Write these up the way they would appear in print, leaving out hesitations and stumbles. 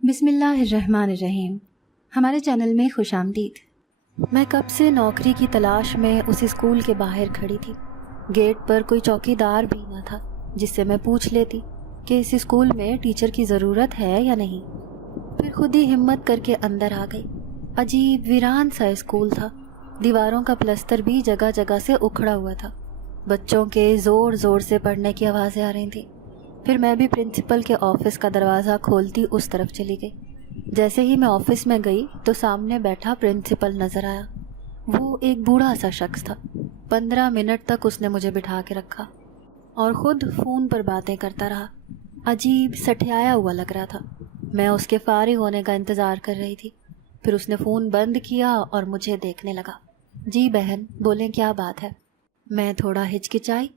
بسم اللہ الرحمن الرحیم۔ ہمارے چینل میں خوش آمدید۔ میں کب سے نوکری کی تلاش میں اس اسکول کے باہر کھڑی تھی۔ گیٹ پر کوئی چوکی دار بھی نہ تھا جس سے میں پوچھ لیتی کہ اس اسکول میں ٹیچر کی ضرورت ہے یا نہیں۔ پھر خود ہی ہمت کر کے اندر آ گئی۔ عجیب ویران سا اسکول تھا، دیواروں کا پلستر بھی جگہ جگہ سے اکھڑا ہوا تھا، بچوں کے زور زور سے پڑھنے کی آوازیں آ رہی تھیں۔ پھر میں بھی پرنسپل کے آفس کا دروازہ کھولتی اس طرف چلی گئی۔ جیسے ہی میں آفس میں گئی تو سامنے بیٹھا پرنسپل نظر آیا۔ وہ ایک بوڑھا سا شخص تھا۔ 15 منٹ تک اس نے مجھے بٹھا کے رکھا اور خود فون پر باتیں کرتا رہا۔ عجیب سٹھیایا ہوا لگ رہا تھا۔ میں اس کے فارغ ہونے کا انتظار کر رہی تھی۔ پھر اس نے فون بند کیا اور مجھے دیکھنے لگا۔ جی بہن، بولیں کیا بات ہے؟ میں تھوڑا ہچکچائی۔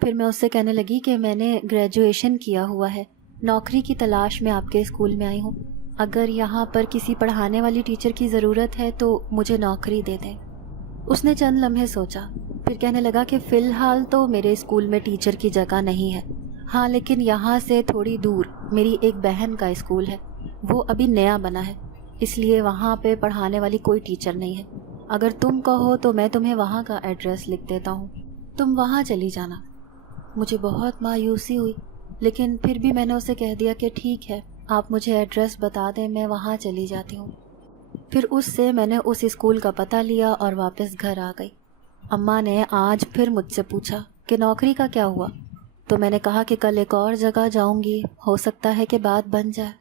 پھر میں اس سے کہنے لگی کہ میں نے گریجویشن کیا ہوا ہے، نوکری کی تلاش میں آپ کے اسکول میں آئی ہوں۔ اگر یہاں پر کسی پڑھانے والی ٹیچر کی ضرورت ہے تو مجھے نوکری دے دیں۔ اس نے چند لمحے سوچا، پھر کہنے لگا کہ فی الحال تو میرے اسکول میں ٹیچر کی جگہ نہیں ہے، ہاں لیکن یہاں سے تھوڑی دور میری ایک بہن کا اسکول ہے، وہ ابھی نیا بنا ہے، اس لیے وہاں پہ پڑھانے والی کوئی ٹیچر نہیں ہے۔ اگر تم کہو تو میں تمہیں وہاں کا ایڈریس لکھ دیتا ہوں، تم وہاں چلی جانا۔ مجھے بہت مایوسی ہوئی، لیکن پھر بھی میں نے اسے کہہ دیا کہ ٹھیک ہے، آپ مجھے ایڈریس بتا دیں، میں وہاں چلی جاتی ہوں۔ پھر اس سے میں نے اس اسکول کا پتہ لیا اور واپس گھر آ گئی۔ اماں نے آج پھر مجھ سے پوچھا کہ نوکری کا کیا ہوا، تو میں نے کہا کہ کل ایک اور جگہ جاؤں گی، ہو سکتا ہے کہ بات بن جائے۔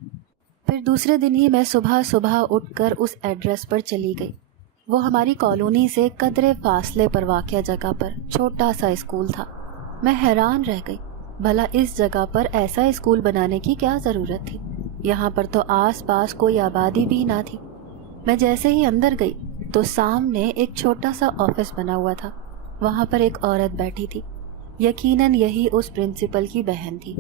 پھر دوسرے دن ہی میں صبح صبح اٹھ کر اس ایڈریس پر چلی گئی۔ وہ ہماری کالونی سے قدرے فاصلے پر واقع جگہ پر چھوٹا سا اسکول تھا۔ میں حیران رہ گئی، بھلا اس جگہ پر ایسا اسکول بنانے کی کیا ضرورت تھی؟ یہاں پر تو آس پاس کوئی آبادی بھی نہ تھی۔ میں جیسے ہی اندر گئی تو سامنے ایک چھوٹا سا آفس بنا ہوا تھا، وہاں پر ایک عورت بیٹھی تھی، یقیناً یہی اس پرنسپل کی بہن تھی۔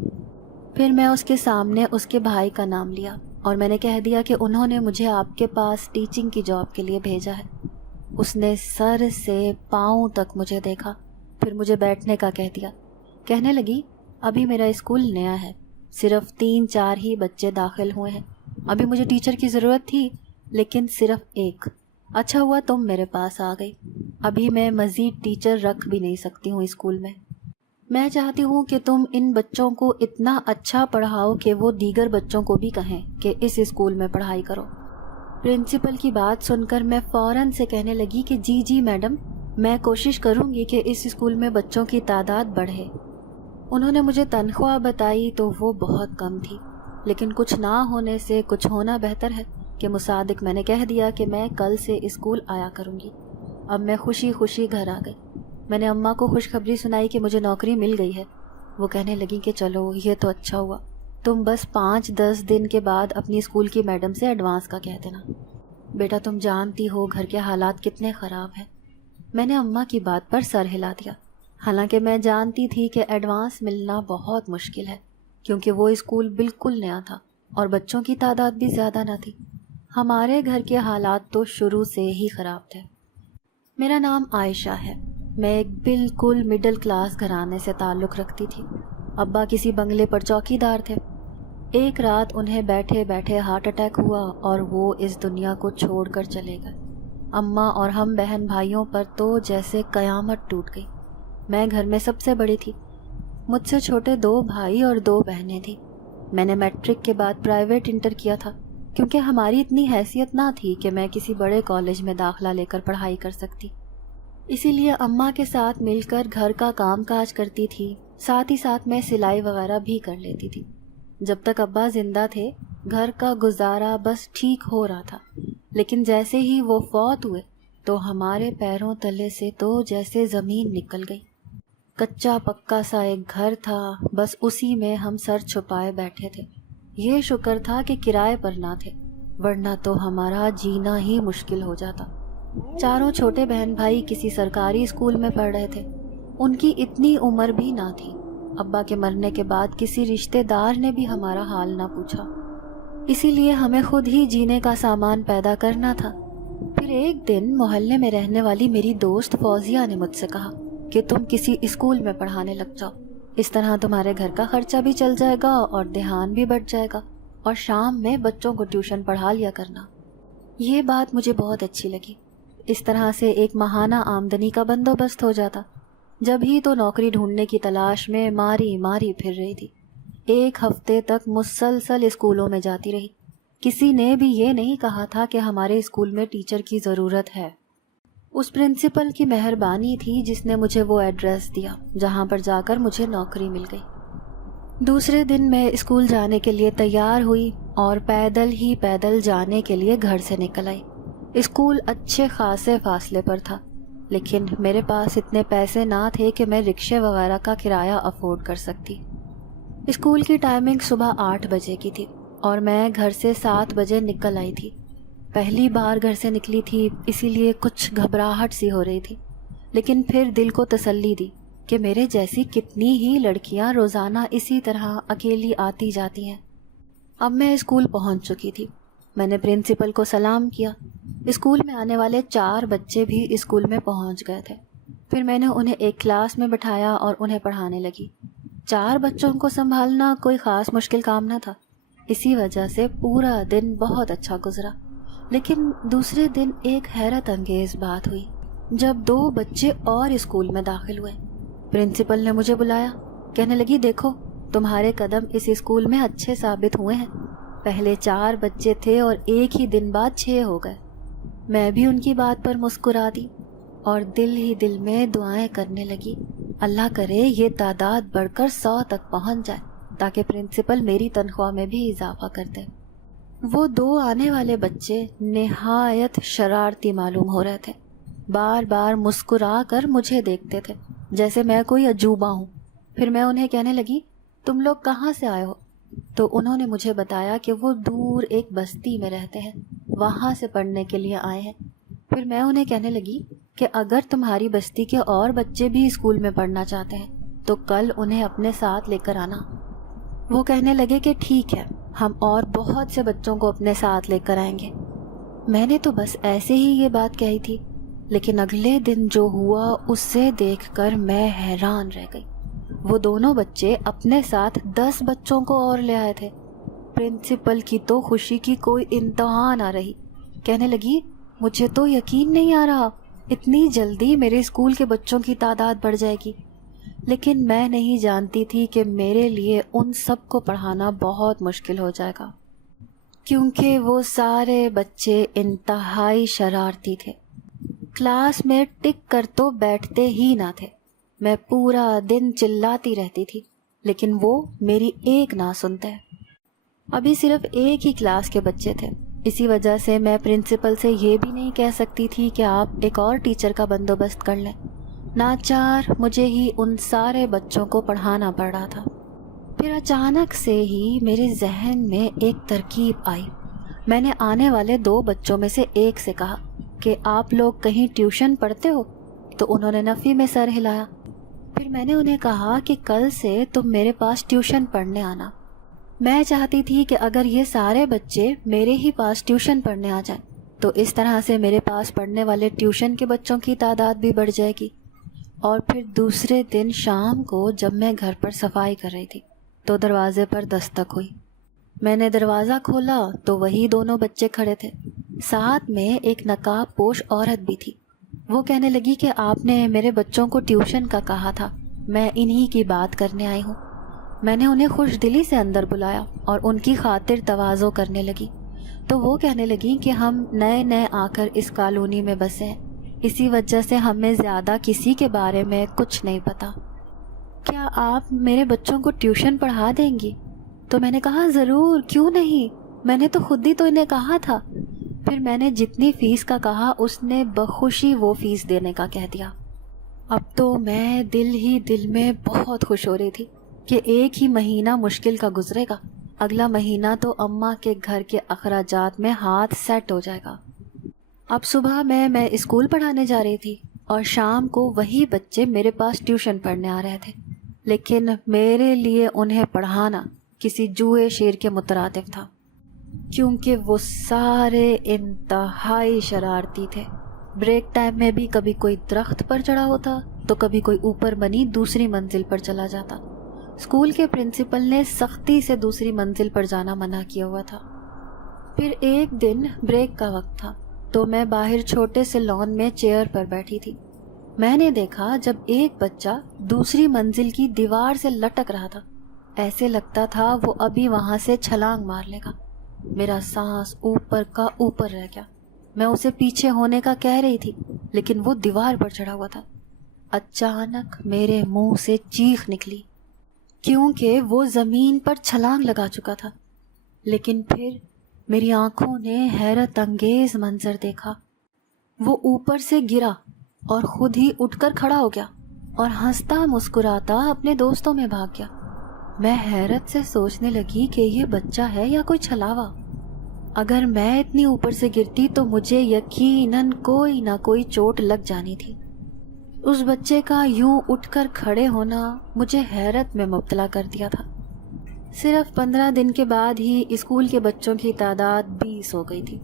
پھر میں اس کے سامنے اس کے بھائی کا نام لیا اور میں نے کہہ دیا کہ انہوں نے مجھے آپ کے پاس ٹیچنگ کی جاب کے لیے بھیجا ہے۔ اس نے سر سے پاؤں تک مجھے دیکھا، پھر مجھے بیٹھنے کا کہہ دیا۔ کہنے لگی، ابھی میرا اسکول نیا ہے، صرف 3-4 ہی بچے داخل ہوئے ہیں، ابھی مجھے ٹیچر کی ضرورت تھی لیکن صرف ایک۔ اچھا ہوا تم میرے پاس آ گئی، ابھی میں مزید ٹیچر رکھ بھی نہیں سکتی ہوں اسکول میں۔ میں چاہتی ہوں کہ تم ان بچوں کو اتنا اچھا پڑھاؤ کہ وہ دیگر بچوں کو بھی کہیں کہ اس اسکول میں پڑھائی کرو۔ پرنسپل کی بات سن کر میں فوراً سے کہنے لگی کہ جی جی میڈم، میں کوشش کروں گی کہ اس اسکول میں بچوں کی تعداد بڑھے۔ انہوں نے مجھے تنخواہ بتائی تو وہ بہت کم تھی، لیکن کچھ نہ ہونے سے کچھ ہونا بہتر ہے کہ مصادق میں نے کہہ دیا کہ میں کل سے اسکول آیا کروں گی۔ اب میں خوشی خوشی گھر آ گئی۔ میں نے اماں کو خوشخبری سنائی کہ مجھے نوکری مل گئی ہے۔ وہ کہنے لگی کہ چلو یہ تو اچھا ہوا، تم بس 5-10 دن کے بعد اپنی اسکول کی میڈم سے ایڈوانس کا کہہ دینا۔ بیٹا تم جانتی ہو گھر کے حالات کتنے خراب ہیں۔ میں نے اماں کی بات پر سر ہلا دیا، حالانکہ میں جانتی تھی کہ ایڈوانس ملنا بہت مشکل ہے، کیونکہ وہ اسکول بالکل نیا تھا اور بچوں کی تعداد بھی زیادہ نہ تھی۔ ہمارے گھر کے حالات تو شروع سے ہی خراب تھے۔ میرا نام عائشہ ہے، میں ایک بالکل مڈل کلاس گھرانے سے تعلق رکھتی تھی۔ ابا کسی بنگلے پر چوکی دار تھے۔ ایک رات انہیں بیٹھے بیٹھے ہارٹ اٹیک ہوا اور وہ اس دنیا کو چھوڑ کر چلے گئے۔ اماں اور ہم بہن بھائیوں پر تو جیسے قیامت ٹوٹ گئی۔ میں گھر میں سب سے بڑی تھی، مجھ سے چھوٹے 2 بھائی اور 2 بہنیں تھیں۔ میں نے میٹرک کے بعد پرائیویٹ انٹر کیا تھا، کیونکہ ہماری اتنی حیثیت نہ تھی کہ میں کسی بڑے کالج میں داخلہ لے کر پڑھائی کر سکتی۔ اسی لیے اماں کے ساتھ مل کر گھر کا کام کاج کرتی تھی، ساتھ ہی ساتھ میں سلائی وغیرہ بھی کر لیتی تھی۔ جب تک ابا زندہ تھے گھر کا گزارا بس ٹھیک ہو رہا تھا، لیکن جیسے ہی وہ فوت ہوئے تو ہمارے پیروں تلے سے تو جیسے زمین نکل گئی۔ کچا پکا سا ایک گھر تھا، بس اسی میں ہم سر چھپائے بیٹھے تھے۔ یہ شکر تھا کہ کرائے پر نہ تھے، ورنہ تو ہمارا جینا ہی مشکل ہو جاتا۔ 4 چھوٹے بہن بھائی کسی سرکاری اسکول میں پڑھ رہے تھے، ان کی اتنی عمر بھی نہ تھی۔ ابا کے مرنے کے بعد کسی رشتے دار نے بھی ہمارا حال نہ پوچھا، اسی لیے ہمیں خود ہی جینے کا سامان پیدا کرنا تھا۔ پھر ایک دن محلے میں رہنے والی میری دوست فوزیہ نے مجھ سے کہا کہ تم کسی اسکول میں پڑھانے لگ جاؤ، اس طرح تمہارے گھر کا خرچہ بھی چل جائے گا اور دھیان بھی بڑھ جائے گا۔ اور شام میں بچوں کو ٹیوشن پڑھا لیا کرنا۔ یہ بات مجھے بہت اچھی لگی۔ اس طرح سے ایک ماہانہ آمدنی کا بندوبست ہو جاتا۔ جب ہی تو نوکری ڈھونڈنے کی تلاش میں ماری ماری پھر رہی تھی۔ 1 ہفتے تک مسلسل اسکولوں میں جاتی رہی۔ کسی نے بھی یہ نہیں کہا تھا کہ ہمارے اسکول میں ٹیچر کی ضرورت ہے۔ اس پرنسپل کی مہربانی تھی جس نے مجھے وہ ایڈریس دیا جہاں پر جا کر مجھے نوکری مل گئی۔ دوسرے دن میں اسکول جانے کے لیے تیار ہوئی اور پیدل جانے کے لیے گھر سے نکل آئی۔ اسکول اچھے خاصے فاصلے پر تھا، لیکن میرے پاس اتنے پیسے نہ تھے کہ میں رکشے وغیرہ کا کرایہ افورڈ کر سکتی۔ اسکول کی ٹائمنگ صبح 8 بجے کی تھی اور میں گھر سے 7 بجے نکل آئی تھی۔ پہلی بار گھر سے نکلی تھی، اسی لیے کچھ گھبراہٹ سی ہو رہی تھی، لیکن پھر دل کو تسلی دی کہ میرے جیسی کتنی ہی لڑکیاں روزانہ اسی طرح اکیلی آتی جاتی ہیں۔ اب میں اسکول پہنچ چکی تھی۔ میں نے پرنسپل کو سلام کیا۔ اسکول میں آنے والے 4 بچے بھی اسکول میں پہنچ گئے تھے۔ پھر میں نے انہیں ایک کلاس میں بٹھایا اور انہیں پڑھانے لگی۔ 4 بچوں کو سنبھالنا کوئی خاص مشکل کام نہ تھا، اسی وجہ سے پورا دن بہت اچھا گزرا۔ لیکن دوسرے دن ایک حیرت انگیز بات ہوئی جب 2 بچے اور اسکول میں داخل ہوئے۔ پرنسپل نے مجھے بلایا، کہنے لگی دیکھو تمہارے قدم اس اسکول میں اچھے ثابت ہوئے ہیں۔ پہلے 4 بچے تھے اور ایک ہی دن بعد 6 ہو گئے۔ میں بھی ان کی بات پر مسکرا دی اور دل ہی دل میں دعائیں کرنے لگی، اللہ کرے یہ تعداد بڑھ کر 100 تک پہنچ جائے تاکہ پرنسپل میری تنخواہ میں بھی اضافہ کر دے۔ وہ 2 آنے والے بچے نہایت شرارتی معلوم ہو رہے تھے، بار بار مسکرا کر مجھے دیکھتے تھے جیسے میں کوئی عجوبہ ہوں۔ پھر میں انہیں کہنے لگی تم لوگ کہاں سے آئے ہو؟ تو انہوں نے مجھے بتایا کہ وہ دور ایک بستی میں رہتے ہیں، وہاں سے پڑھنے کے لیے آئے ہیں۔ پھر میں انہیں کہنے لگی کہ اگر تمہاری بستی کے اور بچے بھی اسکول میں پڑھنا چاہتے ہیں تو کل انہیں اپنے ساتھ لے کر آنا۔ وہ کہنے لگے کہ ٹھیک ہے، ہم اور بہت سے بچوں کو اپنے ساتھ لے کر آئیں گے۔ میں نے تو بس ایسے ہی یہ بات کہی تھی، لیکن اگلے دن جو ہوا اس سے دیکھ کر میں حیران رہ گئی۔ وہ دونوں بچے اپنے ساتھ 10 بچوں کو اور لے آئے تھے۔ پرنسپل کی تو خوشی کی کوئی انتہا نہ رہی۔ کہنے لگی مجھے تو یقین نہیں آ رہا اتنی جلدی میرے اسکول کے بچوں کی تعداد بڑھ جائے گی۔ لیکن میں نہیں جانتی تھی کہ میرے لیے ان سب کو پڑھانا بہت مشکل ہو جائے گا، کیونکہ وہ سارے بچے انتہائی شرارتی تھے۔ کلاس میں ٹک کر تو بیٹھتے ہی نہ تھے۔ میں پورا دن چلاتی رہتی تھی، لیکن وہ میری ایک نہ سنتے۔ ابھی صرف ایک ہی کلاس کے بچے تھے، اسی وجہ سے میں پرنسپل سے یہ بھی نہیں کہہ سکتی تھی کہ آپ ایک اور ٹیچر کا بندوبست کر لیں۔ ناچار مجھے ہی ان سارے بچوں کو پڑھانا پڑ رہا تھا۔ پھر اچانک سے ہی میرے ذہن میں ایک ترکیب آئی۔ میں نے آنے والے 2 بچوں میں سے ایک سے کہا کہ آپ لوگ کہیں ٹیوشن پڑھتے ہو؟ تو انہوں نے نفی میں سر ہلایا۔ پھر میں نے انہیں کہا کہ کل سے تم میرے پاس ٹیوشن پڑھنے آنا۔ میں چاہتی تھی کہ اگر یہ سارے بچے میرے ہی پاس ٹیوشن پڑھنے آ جائیں تو اس طرح سے میرے پاس پڑھنے والے ٹیوشن کے بچوں کی تعداد بھی بڑھ جائے گی۔ اور پھر دوسرے دن شام کو جب میں گھر پر صفائی کر رہی تھی تو دروازے پر دستک ہوئی۔ میں نے دروازہ کھولا تو وہی دونوں بچے کھڑے تھے، ساتھ میں ایک نقاب پوش عورت بھی تھی۔ وہ کہنے لگی کہ آپ نے میرے بچوں کو ٹیوشن کا کہا تھا، میں انہی کی بات کرنے آئی ہوں۔ میں نے انہیں خوش دلی سے اندر بلایا اور ان کی خاطر تواضع کرنے لگی تو وہ کہنے لگی کہ ہم نئے آ کر اس کالونی میں بسے ہیں، اسی وجہ سے ہمیں زیادہ کسی کے بارے میں کچھ نہیں پتا۔ کیا آپ میرے بچوں کو ٹیوشن پڑھا دیں گی؟ تو میں نے کہا ضرور، کیوں نہیں، میں نے تو خود ہی تو انہیں کہا تھا۔ پھر میں نے جتنی فیس کا کہا اس نے بخوشی وہ فیس دینے کا کہہ دیا۔ اب تو میں دل ہی دل میں بہت خوش ہو رہی تھی کہ ایک ہی مہینہ مشکل کا گزرے گا، اگلا مہینہ تو اماں کے گھر کے اخراجات میں ہاتھ سیٹ ہو جائے گا۔ اب صبح میں اسکول پڑھانے جا رہی تھی اور شام کو وہی بچے میرے پاس ٹیوشن پڑھنے آ رہے تھے، لیکن میرے لیے انہیں پڑھانا کسی جوئے شیر کے مترادف تھا، کیونکہ وہ سارے انتہائی شرارتی تھے۔ بریک ٹائم میں بھی کبھی کوئی درخت پر چڑھا ہوتا تو کبھی کوئی اوپر بنی دوسری منزل پر چلا جاتا۔ اسکول کے پرنسپل نے سختی سے دوسری منزل پر جانا منع کیا ہوا تھا۔ پھر ایک دن بریک کا وقت تھا تو میں باہر چھوٹے سے لان میں چیئر پر بیٹھی تھی۔ میں نے دیکھا جب ایک بچہ دوسری منزل کی دیوار سے لٹک رہا تھا، ایسے لگتا تھا وہ ابھی وہاں سے چھلانگ مار لے گا۔ میرا سانس اوپر کا اوپر رہ گیا۔ میں اسے پیچھے ہونے کا کہہ رہی تھی لیکن وہ دیوار پر چڑھا ہوا تھا۔ اچانک میرے منہ سے چیخ نکلی کیونکہ وہ زمین پر چھلانگ لگا چکا تھا، لیکن پھر میری آنکھوں نے حیرت انگیز منظر دیکھا۔ وہ اوپر سے گرا اور خود ہی اٹھ کر کھڑا ہو گیا اور ہنستا مسکراتا اپنے دوستوں میں بھاگ گیا۔ میں حیرت سے سوچنے لگی کہ یہ بچہ ہے یا کوئی چھلاوا۔ اگر میں اتنی اوپر سے گرتی تو مجھے یقیناً کوئی نہ کوئی چوٹ لگ جانی تھی۔ اس بچے کا یوں اٹھ کر کھڑے ہونا مجھے حیرت میں مبتلا کر دیا تھا۔ صرف 15 دن کے بعد ہی اسکول کے بچوں کی تعداد 20 ہو گئی تھی۔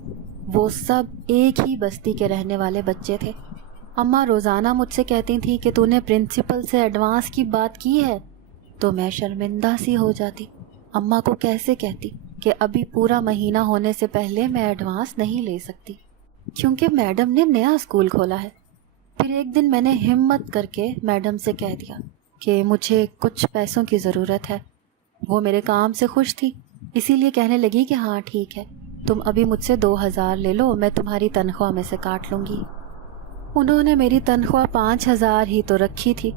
وہ سب ایک ہی بستی کے رہنے والے بچے تھے۔ اماں روزانہ مجھ سے کہتی تھی کہ تو نے پرنسپل سے ایڈوانس کی بات کی ہے، تو میں شرمندہ سی ہو جاتی۔ اماں کو کیسے کہتی کہ ابھی پورا مہینہ ہونے سے پہلے میں ایڈوانس نہیں لے سکتی کیونکہ میڈم نے نیا اسکول کھولا ہے۔ پھر ایک دن میں نے ہمت کر کے میڈم سے کہہ دیا کہ مجھے کچھ پیسوں کی ضرورت ہے۔ وہ میرے کام سے خوش تھی، اسی لیے کہنے لگی کہ ہاں ٹھیک ہے، تم ابھی مجھ سے 2000 لے لو، میں تمہاری تنخواہ میں سے کاٹ لوں گی۔ انہوں نے میری تنخواہ 5000 ہی تو رکھی تھی،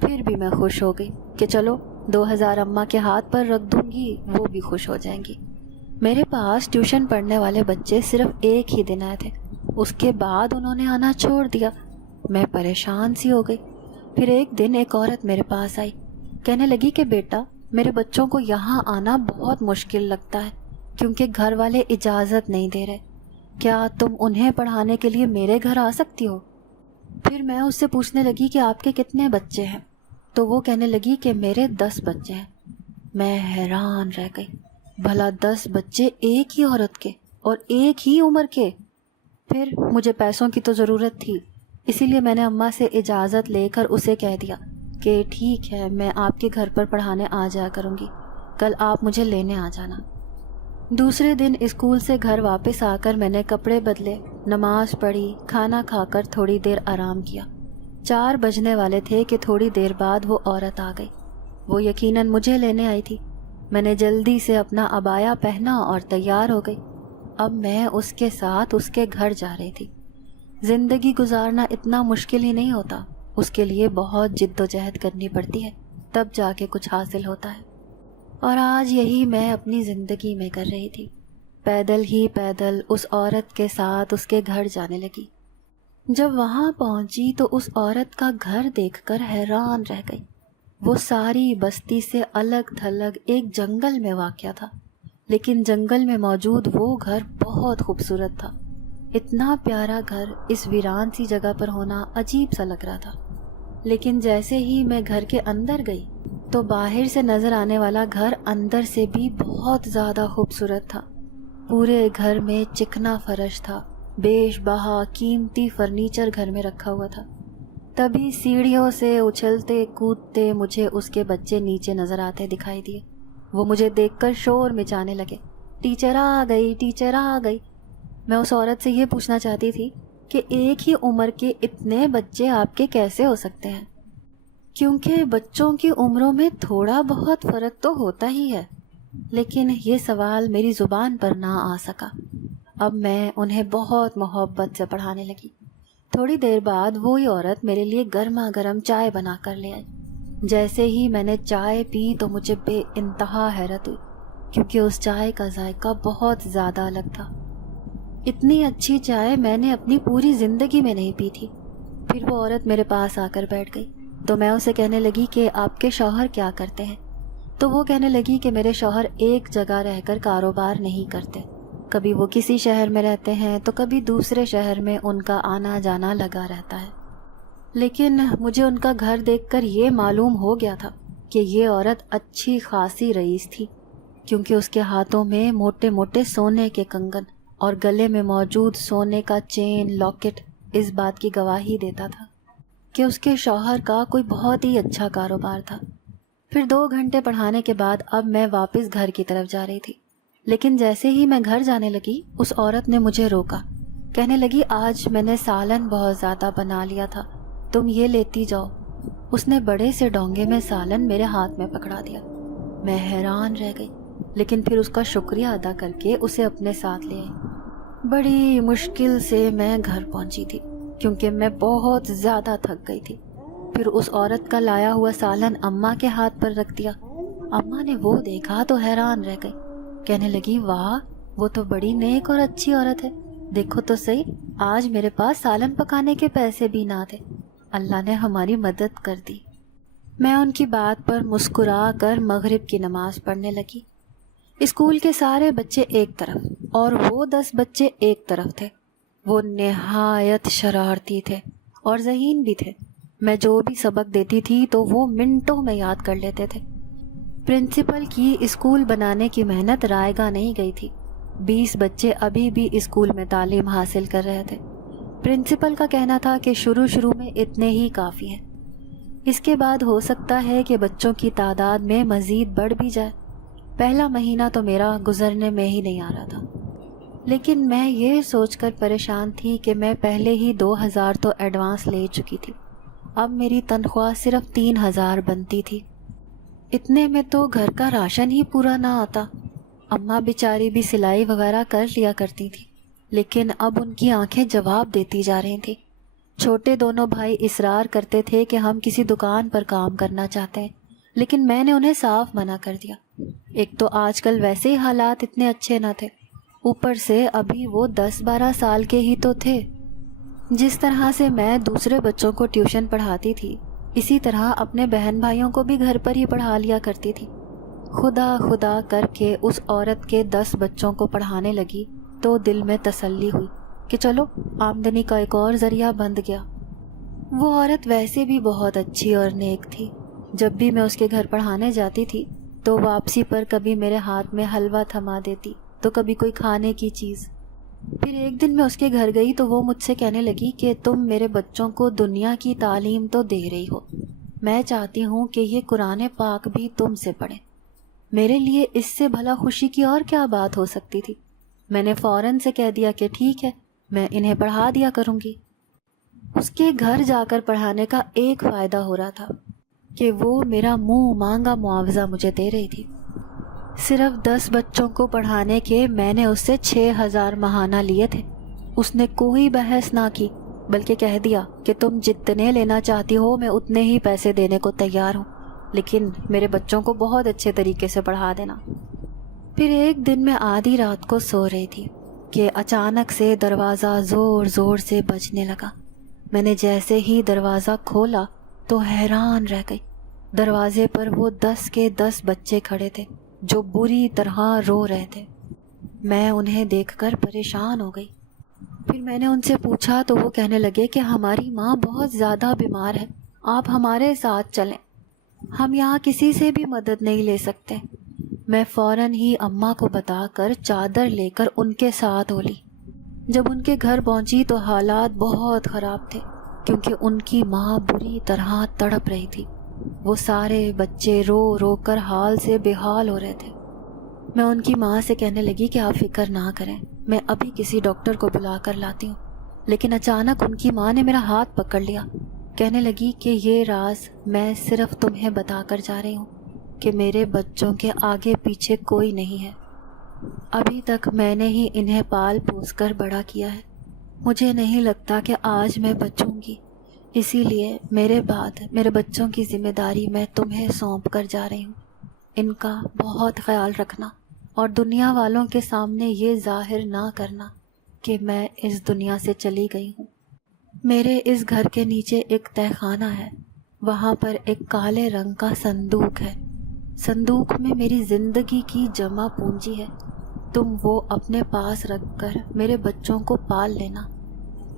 پھر بھی میں خوش ہو گئی کہ چلو 2000 اماں کے ہاتھ پر رکھ دوں گی، وہ بھی خوش ہو جائیں گی۔ میرے پاس ٹیوشن پڑھنے والے بچے صرف ایک ہی دن آئے تھے، اس کے بعد انہوں نے آنا چھوڑ دیا۔ میں پریشان سی ہو گئی۔ پھر ایک دن ایک عورت میرے پاس آئی، کہنے لگی کہ بیٹا میرے بچوں کو یہاں آنا بہت مشکل لگتا ہے کیونکہ گھر والے اجازت نہیں دے رہے، کیا تم انہیں پڑھانے کے لیے میرے گھر آ سکتی ہو؟ پھر میں اس سے پوچھنے لگی کہ آپ کے کتنے بچے ہیں، تو وہ کہنے لگی کہ میرے 10 بچے ہیں۔ میں حیران رہ گئی، بھلا 10 بچے ایک ہی عورت کے اور ایک ہی عمر کے؟ پھر مجھے پیسوں کی تو ضرورت تھی، اسی لیے میں نے اماں سے اجازت لے کر اسے کہہ دیا کہ ٹھیک ہے میں آپ کے گھر پر پڑھانے آ جایا کروں گی، کل آپ مجھے لینے آ جانا۔ دوسرے دن اسکول سے گھر واپس آ کر میں نے کپڑے بدلے، نماز پڑھی، کھانا کھا کر تھوڑی دیر آرام کیا۔ 4 بجنے والے تھے کہ تھوڑی دیر بعد وہ عورت آ گئی۔ وہ یقیناً مجھے لینے آئی تھی۔ میں نے جلدی سے اپنا عبایا پہنا اور تیار ہو گئی۔ اب میں اس کے ساتھ اس کے گھر جا رہی تھی۔ زندگی گزارنا اتنا مشکل ہی نہیں ہوتا، اس کے لیے بہت جد و جہد کرنی پڑتی ہے، تب جا کے کچھ حاصل ہوتا ہے۔ اور آج یہی میں اپنی زندگی میں کر رہی تھی، پیدل ہی پیدل اس عورت کے ساتھ اس کے گھر جانے لگی۔ جب وہاں پہنچی تو اس عورت کا گھر دیکھ کر حیران رہ گئی۔ وہ ساری بستی سے الگ تھلگ ایک جنگل میں واقع تھا، لیکن جنگل میں موجود وہ گھر بہت خوبصورت تھا۔ اتنا پیارا گھر اس ویران سی جگہ پر ہونا عجیب سا لگ رہا تھا۔ لیکن جیسے ہی میں گھر کے اندر گئی تو باہر سے نظر آنے والا گھر اندر سے بھی بہت زیادہ خوبصورت تھا۔ پورے گھر میں چکنا فرش تھا، بیش بہا قیمتی فرنیچر گھر میں رکھا ہوا تھا۔ تبھی سیڑھیوں سے اچھلتے کودتے مجھے اس کے بچے نیچے نظر آتے دکھائی دیے۔ وہ مجھے دیکھ کر شور مچانے لگے، ٹیچر آ گئی، ٹیچر آ گئی۔ میں اس عورت سے یہ پوچھنا چاہتی تھی کہ ایک ہی عمر کے اتنے بچے آپ کے کیسے ہو سکتے ہیں، کیونکہ بچوں کی عمروں میں تھوڑا بہت فرق تو ہوتا ہی ہے، لیکن یہ سوال میری زبان پر نہ آ سکا۔ اب میں انہیں بہت محبت سے پڑھانے لگی۔ تھوڑی دیر بعد وہی عورت میرے لیے گرما گرم چائے بنا کر لے آئی۔ جیسے ہی میں نے چائے پی تو مجھے بے انتہا حیرت ہوئی، کیونکہ اس چائے کا ذائقہ بہت زیادہ الگ تھا۔ اتنی اچھی چائے میں نے اپنی پوری زندگی میں نہیں پی تھی۔ پھر وہ عورت میرے پاس آ کر بیٹھ گئی تو میں اسے کہنے لگی کہ آپ کے شوہر کیا کرتے ہیں؟ تو وہ کہنے لگی کہ میرے شوہر ایک جگہ رہ کر کاروبار نہیں کرتے، کبھی وہ کسی شہر میں رہتے ہیں تو کبھی دوسرے شہر میں ان کا آنا جانا لگا رہتا ہے۔ لیکن مجھے ان کا گھر دیکھ کر یہ معلوم ہو گیا تھا کہ یہ عورت اچھی خاصی رئیس تھی، کیونکہ اس کے ہاتھوں میں موٹے موٹے سونے کے کنگن اور گلے میں موجود سونے کا چین لاکٹ اس بات کی گواہی دیتا تھا کہ اس کے شوہر کا کوئی بہت ہی اچھا کاروبار تھا۔ پھر 2 گھنٹے پڑھانے کے بعد اب میں واپس گھر کی طرف جا رہی تھی، لیکن جیسے ہی میں گھر جانے لگی اس عورت نے مجھے روکا، کہنے لگی آج میں نے سالن بہت زیادہ بنا لیا تھا، تم یہ لیتی جاؤ۔ اس نے بڑے سے ڈونگے میں سالن میرے ہاتھ میں پکڑا دیا۔ میں حیران رہ گئی، لیکن پھر اس کا شکریہ ادا کر کے اسے اپنے ساتھ لے آئی۔ بڑی مشکل سے میں گھر پہنچی تھی کیونکہ میں بہت زیادہ تھک گئی تھی۔ پھر اس عورت کا لایا ہوا سالن اماں کے ہاتھ پر رکھ دیا۔ اماں نے وہ دیکھا تو حیران رہ گئی، کہنے لگی واہ، وہ تو بڑی نیک اور اچھی عورت ہے، دیکھو تو صحیح، آج میرے پاس سالن پکانے کے پیسے بھی نہ تھے، اللہ نے ہماری مدد کر دی۔ میں ان کی بات پر مسکرا کر مغرب کی نماز پڑھنے لگی۔ اسکول کے سارے بچے ایک طرف اور وہ 10 بچے ایک طرف تھے۔ وہ نہایت شرارتی تھے اور ذہین بھی تھے۔ میں جو بھی سبق دیتی تھی تو وہ منٹوں میں یاد کر لیتے تھے۔ پرنسپل کی اسکول بنانے کی محنت رائے گاہ نہیں گئی تھی۔ 20 بچے ابھی بھی اسکول میں تعلیم حاصل کر رہے تھے۔ پرنسپل کا کہنا تھا کہ شروع میں اتنے ہی کافی ہیں، اس کے بعد ہو سکتا ہے کہ بچوں کی تعداد میں مزید بڑھ بھی جائے۔ پہلا مہینہ تو میرا گزرنے میں ہی نہیں آ رہا تھا، لیکن میں یہ سوچ کر پریشان تھی کہ میں پہلے ہی 2000 تو ایڈوانس لے چکی تھی، اب میری تنخواہ صرف 3000 بنتی تھی۔ اتنے میں تو گھر کا راشن ہی پورا نہ آتا۔ اماں بیچاری بھی سلائی وغیرہ کر لیا کرتی تھی، لیکن اب ان کی آنکھیں جواب دیتی جا رہی تھیں۔ چھوٹے دونوں بھائی اصرار کرتے تھے کہ ہم کسی دکان پر کام کرنا چاہتے ہیں، لیکن میں نے انہیں صاف منع کر دیا۔ ایک تو آج کل ویسے ہی حالات اتنے اچھے نہ تھے، اوپر سے ابھی وہ 10-12 سال کے ہی تو تھے۔ جس طرح سے میں دوسرے بچوں کو ٹیوشن پڑھاتی تھی، اسی طرح اپنے بہن بھائیوں کو بھی گھر پر ہی پڑھا لیا کرتی تھی۔ خدا خدا کر کے اس عورت کے 10 بچوں کو پڑھانے لگی تو دل میں تسلی ہوئی کہ چلو آمدنی کا ایک اور ذریعہ بند گیا۔ وہ عورت ویسے بھی بہت اچھی اور نیک تھی۔ جب بھی میں اس کے گھر پڑھانے جاتی تھی تو واپسی پر کبھی میرے ہاتھ میں حلوہ تھما دیتی تو کبھی کوئی کھانے کی چیز۔ پھر ایک دن میں اس کے گھر گئی تو وہ مجھ سے کہنے لگی کہ تم میرے بچوں کو دنیا کی تعلیم تو دے رہی ہو، میں چاہتی ہوں کہ یہ قرآن پاک بھی تم سے پڑھیں۔ میرے لیے اس سے بھلا خوشی کی اور کیا بات ہو سکتی تھی؟ میں نے فوراً سے کہہ دیا کہ ٹھیک ہے، میں انہیں پڑھا دیا کروں گی۔ اس کے گھر جا کر پڑھانے کا ایک فائدہ ہو رہا تھا کہ وہ میرا منہ مانگا معاوضہ مجھے دے رہی تھی۔ صرف 10 بچوں کو پڑھانے کے میں نے اس سے 6000 ماہانہ لیے تھے۔ اس نے کوئی بحث نہ کی، بلکہ کہہ دیا کہ تم جتنے لینا چاہتی ہو میں اتنے ہی پیسے دینے کو تیار ہوں، لیکن میرے بچوں کو بہت اچھے طریقے سے پڑھا دینا۔ پھر ایک دن میں آدھی رات کو سو رہی تھی کہ اچانک سے دروازہ زور زور سے بجنے لگا۔ میں نے جیسے ہی دروازہ کھولا تو حیران رہ گئی۔ دروازے پر وہ 10 کے 10 بچے کھڑے تھے جو بری طرح رو رہے تھے۔ میں انہیں دیکھ کر پریشان ہو گئی۔ پھر میں نے ان سے پوچھا تو وہ کہنے لگے کہ ہماری ماں بہت زیادہ بیمار ہے، آپ ہمارے ساتھ چلیں، ہم یہاں کسی سے بھی مدد نہیں لے سکتے۔ میں فوراً ہی اماں کو بتا کر چادر لے کر ان کے ساتھ ہو لی۔ جب ان کے گھر پہنچی تو حالات بہت خراب تھے کیونکہ ان کی ماں بری طرح تڑپ رہی تھی۔ وہ سارے بچے رو رو کر حال سے بے حال ہو رہے تھے۔ میں ان کی ماں سے کہنے لگی کہ آپ فکر نہ کریں، میں ابھی کسی ڈاکٹر کو بلا کر لاتی ہوں، لیکن اچانک ان کی ماں نے میرا ہاتھ پکڑ لیا، کہنے لگی کہ یہ راز میں صرف تمہیں بتا کر جا رہی ہوں کہ میرے بچوں کے آگے پیچھے کوئی نہیں ہے۔ ابھی تک میں نے ہی انہیں پال پوس کر بڑا کیا ہے، مجھے نہیں لگتا کہ آج میں بچوں گی، اسی لیے میرے بعد میرے بچوں کی ذمہ داری میں تمہیں سونپ کر جا رہی ہوں۔ ان کا بہت خیال رکھنا اور دنیا والوں کے سامنے یہ ظاہر نہ کرنا کہ میں اس دنیا سے چلی گئی ہوں۔ میرے اس گھر کے نیچے ایک تہہ خانہ ہے، وہاں پر ایک کالے رنگ کا صندوق ہے، صندوق میں میری زندگی کی جمع پونجی ہے، تم وہ اپنے پاس رکھ کر میرے بچوں کو پال لینا۔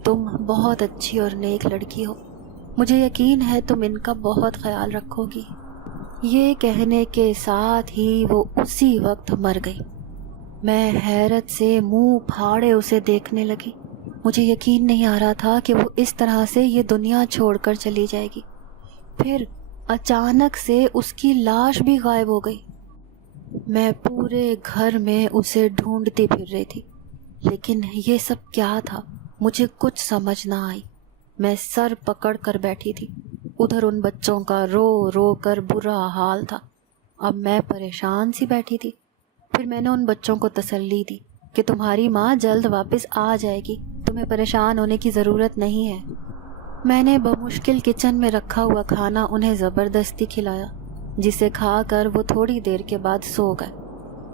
تم بہت اچھی اور نیک لڑکی ہو، مجھے یقین ہے تم ان کا بہت خیال رکھو گی۔ یہ کہنے کے ساتھ ہی وہ اسی وقت مر گئی۔ میں حیرت سے منہ پھاڑے اسے دیکھنے لگی، مجھے یقین نہیں آ رہا تھا کہ وہ اس طرح سے یہ دنیا چھوڑ کر چلی جائے گی۔ پھر اچانک سے اس کی لاش بھی غائب ہو گئی۔ میں پورے گھر میں اسے ڈھونڈتی پھر رہی تھی، لیکن یہ سب کیا تھا مجھے کچھ سمجھ نہ آئی۔ میں سر پکڑ کر بیٹھی تھی، ادھر ان بچوں کا رو رو کر برا حال تھا۔ اب میں پریشان سی بیٹھی تھی۔ پھر میں نے ان بچوں کو تسلی دی کہ تمہاری ماں جلد واپس آ جائے گی، تمہیں پریشان ہونے کی ضرورت نہیں ہے۔ میں نے بمشکل کچن میں رکھا ہوا کھانا انہیں زبردستی کھلایا، جسے کھا کر وہ تھوڑی دیر کے بعد سو گئے۔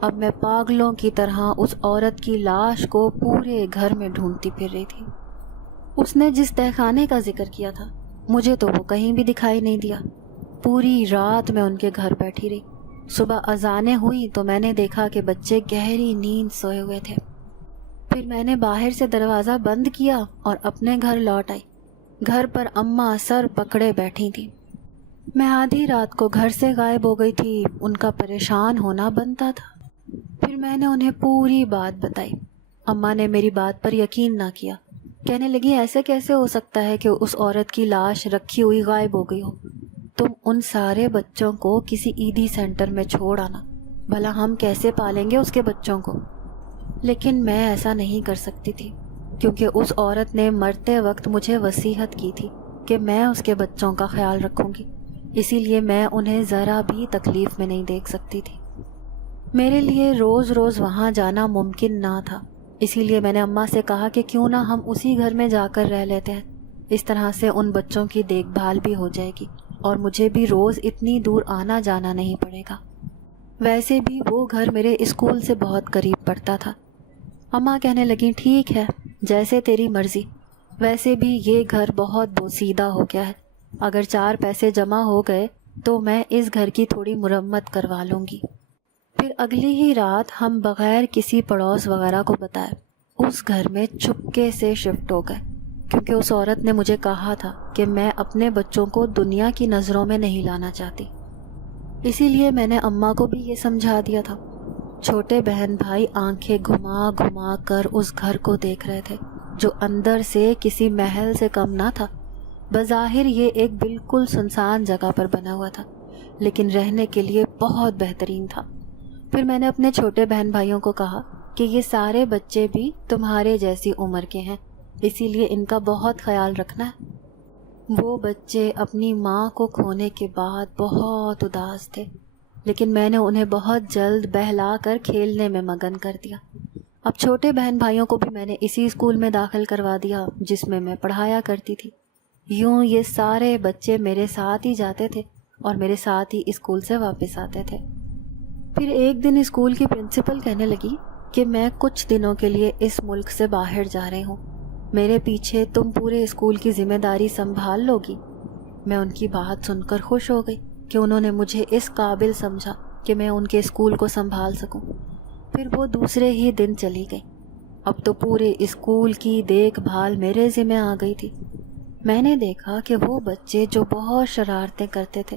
اب میں پاگلوں کی طرح اس عورت کی لاش کو پورے گھر میں ڈھونڈتی پھر رہی تھی۔ اس نے جس تہہ خانے کا ذکر کیا تھا مجھے تو وہ کہیں بھی دکھائی نہیں دیا۔ پوری رات میں ان کے گھر بیٹھی رہی۔ صبح اذانیں ہوئی تو میں نے دیکھا کہ بچے گہری نیند سوئے ہوئے تھے۔ پھر میں نے باہر سے دروازہ بند کیا اور اپنے گھر لوٹ آئی۔ گھر پر اماں سر پکڑے بیٹھی تھی۔ میں آدھی رات کو گھر سے غائب ہو گئی تھی، ان کا پریشان ہونا بنتا تھا۔ پھر میں نے انہیں پوری بات بتائی۔ اماں نے میری بات پر یقین نہ کیا، کہنے لگی ایسے کیسے ہو سکتا ہے کہ اس عورت کی لاش رکھی ہوئی غائب ہو گئی ہو؟ تم ان سارے بچوں کو کسی عیدی سینٹر میں چھوڑ آنا، بھلا ہم کیسے پالیں گے اس کے بچوں کو؟ لیکن میں ایسا نہیں کر سکتی تھی، کیونکہ اس عورت نے مرتے وقت مجھے وصیت کی تھی کہ میں اس کے بچوں کا خیال رکھوں گی، اسی لیے میں انہیں ذرا بھی تکلیف میں نہیں دیکھ سکتی تھی۔ میرے لیے روز روز وہاں جانا ممکن نہ تھا، اسی لیے میں نے اماں سے کہا کہ کیوں نہ ہم اسی گھر میں جا کر رہ لیتے ہیں، اس طرح سے ان بچوں کی دیکھ بھال بھی ہو جائے گی اور مجھے بھی روز اتنی دور آنا جانا نہیں پڑے گا۔ ویسے بھی وہ گھر میرے اسکول سے بہت قریب پڑتا تھا۔ اماں کہنے لگیں ٹھیک ہے، جیسے تیری مرضی، ویسے بھی یہ گھر بہت بوسیدہ ہو گیا ہے، اگر 4 پیسے جمع ہو گئے تو میں اس گھر کی تھوڑی مرمت کروا لوں گی۔ پھر اگلی ہی رات ہم بغیر کسی پڑوس وغیرہ کو بتائے اس گھر میں چپکے سے شفٹ ہو گئے، کیونکہ اس عورت نے مجھے کہا تھا کہ میں اپنے بچوں کو دنیا کی نظروں میں نہیں لانا چاہتی۔ اسی لیے میں نے اماں کو بھی یہ سمجھا دیا تھا۔ چھوٹے بہن بھائی آنکھیں گھما گھما کر اس گھر کو دیکھ رہے تھے، جو اندر سے کسی محل سے کم نہ تھا۔ بظاہر یہ ایک بالکل سنسان جگہ پر بنا ہوا تھا، لیکن رہنے کے لیے بہت بہترین تھا۔ پھر میں نے اپنے چھوٹے بہن بھائیوں کو کہا کہ یہ سارے بچے بھی تمہارے جیسی عمر کے ہیں، اسی لیے ان کا بہت خیال رکھنا ہے۔ وہ بچے اپنی ماں کو کھونے کے بعد بہت اداس تھے، لیکن میں نے انہیں بہت جلد بہلا کر کھیلنے میں مگن کر دیا۔ اب چھوٹے بہن بھائیوں کو بھی میں نے اسی اسکول میں داخل کروا دیا جس میں پڑھایا کرتی تھی۔ یوں یہ سارے بچے میرے ساتھ ہی جاتے تھے اور میرے ساتھ ہی اسکول سے واپس آتے تھے۔ پھر ایک دن اسکول کی پرنسپل کہنے لگی کہ میں کچھ دنوں کے لیے اس ملک سے باہر جا رہی ہوں، میرے پیچھے تم پورے اسکول کی ذمہ داری سنبھال لو گی۔ میں ان کی بات سن کر خوش ہو گئی کہ انہوں نے مجھے اس قابل سمجھا کہ میں ان کے اسکول کو سنبھال سکوں۔ پھر وہ دوسرے ہی دن چلی گئی۔ اب تو پورے اسکول کی دیکھ بھال میرے ذمہ آ گئی تھی۔ میں نے دیکھا کہ وہ بچے جو بہت شرارتیں کرتے تھے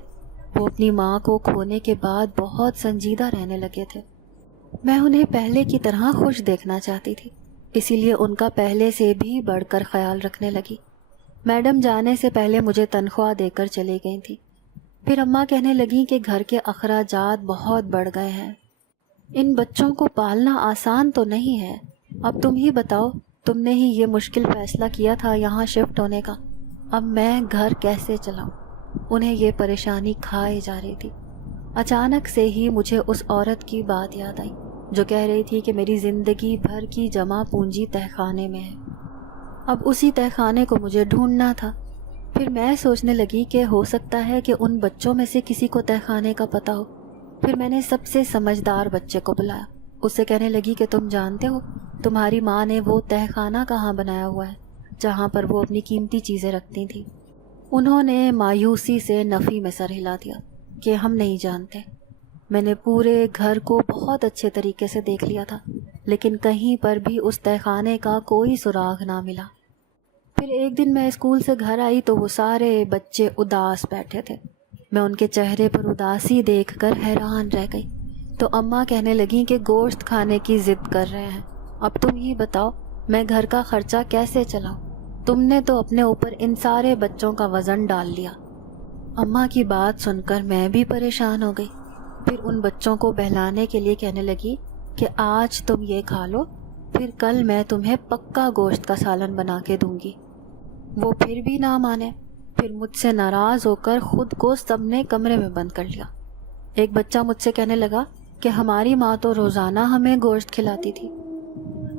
وہ اپنی ماں کو کھونے کے بعد بہت سنجیدہ رہنے لگے تھے۔ میں انہیں پہلے کی طرح خوش دیکھنا چاہتی تھی، اسی لیے ان کا پہلے سے بھی بڑھ کر خیال رکھنے لگی۔ میڈم جانے سے پہلے مجھے تنخواہ دے کر چلی گئی تھی۔ پھر اماں کہنے لگیں کہ گھر کے اخراجات بہت بڑھ گئے ہیں، ان بچوں کو پالنا آسان تو نہیں ہے۔ اب تم ہی بتاؤ، تم نے ہی یہ مشکل فیصلہ کیا تھا یہاں شفٹ ہونے کا، اب میں گھر کیسے چلاؤں؟ انہیں یہ پریشانی کھائے جا رہی تھی۔ اچانک سے ہی مجھے اس عورت کی بات یاد آئی جو کہہ رہی تھی کہ میری زندگی بھر کی جمع پونجی تہہ خانے میں ہے، اب اسی تہہ خانے کو مجھے ڈھونڈنا تھا۔ پھر میں سوچنے لگی کہ ہو سکتا ہے کہ ان بچوں میں سے کسی کو تہہ خانے کا پتہ ہو۔ پھر میں نے سب سے سمجھدار بچے کو بلایا، اس سے کہنے لگی کہ تم جانتے ہو تمہاری ماں نے وہ تہہ خانہ کہاں بنایا ہوا ہے جہاں پر وہ اپنی قیمتی چیزیں رکھتی تھیں؟ انہوں نے مایوسی سے نفی میں سر ہلا دیا کہ ہم نہیں جانتے۔ میں نے پورے گھر کو بہت اچھے طریقے سے دیکھ لیا تھا، لیکن کہیں پر بھی اس تہہ خانے کا کوئی سراغ نہ ملا۔ پھر ایک دن میں اسکول سے گھر آئی تو وہ سارے بچے اداس بیٹھے تھے۔ میں ان کے چہرے پر اداسی دیکھ کر حیران رہ گئی، تو اماں کہنے لگیں کہ گوشت کھانے کی ضد کر رہے ہیں، اب تم ہی بتاؤ میں گھر کا خرچہ کیسے چلاؤں؟ تم نے تو اپنے اوپر ان سارے بچوں کا وزن ڈال لیا۔ اماں کی بات سن کر میں بھی پریشان ہو گئی۔ پھر ان بچوں کو بہلانے کے لیے کہنے لگی کہ آج تم یہ کھا لو، پھر کل میں تمہیں پکا گوشت کا سالن بنا کے دوں گی۔ وہ پھر بھی نہ مانے۔ پھر مجھ سے ناراض ہو کر خود کو سب نے کمرے میں بند کر لیا۔ ایک بچہ مجھ سے کہنے لگا کہ ہماری ماں تو روزانہ ہمیں گوشت کھلاتی تھی۔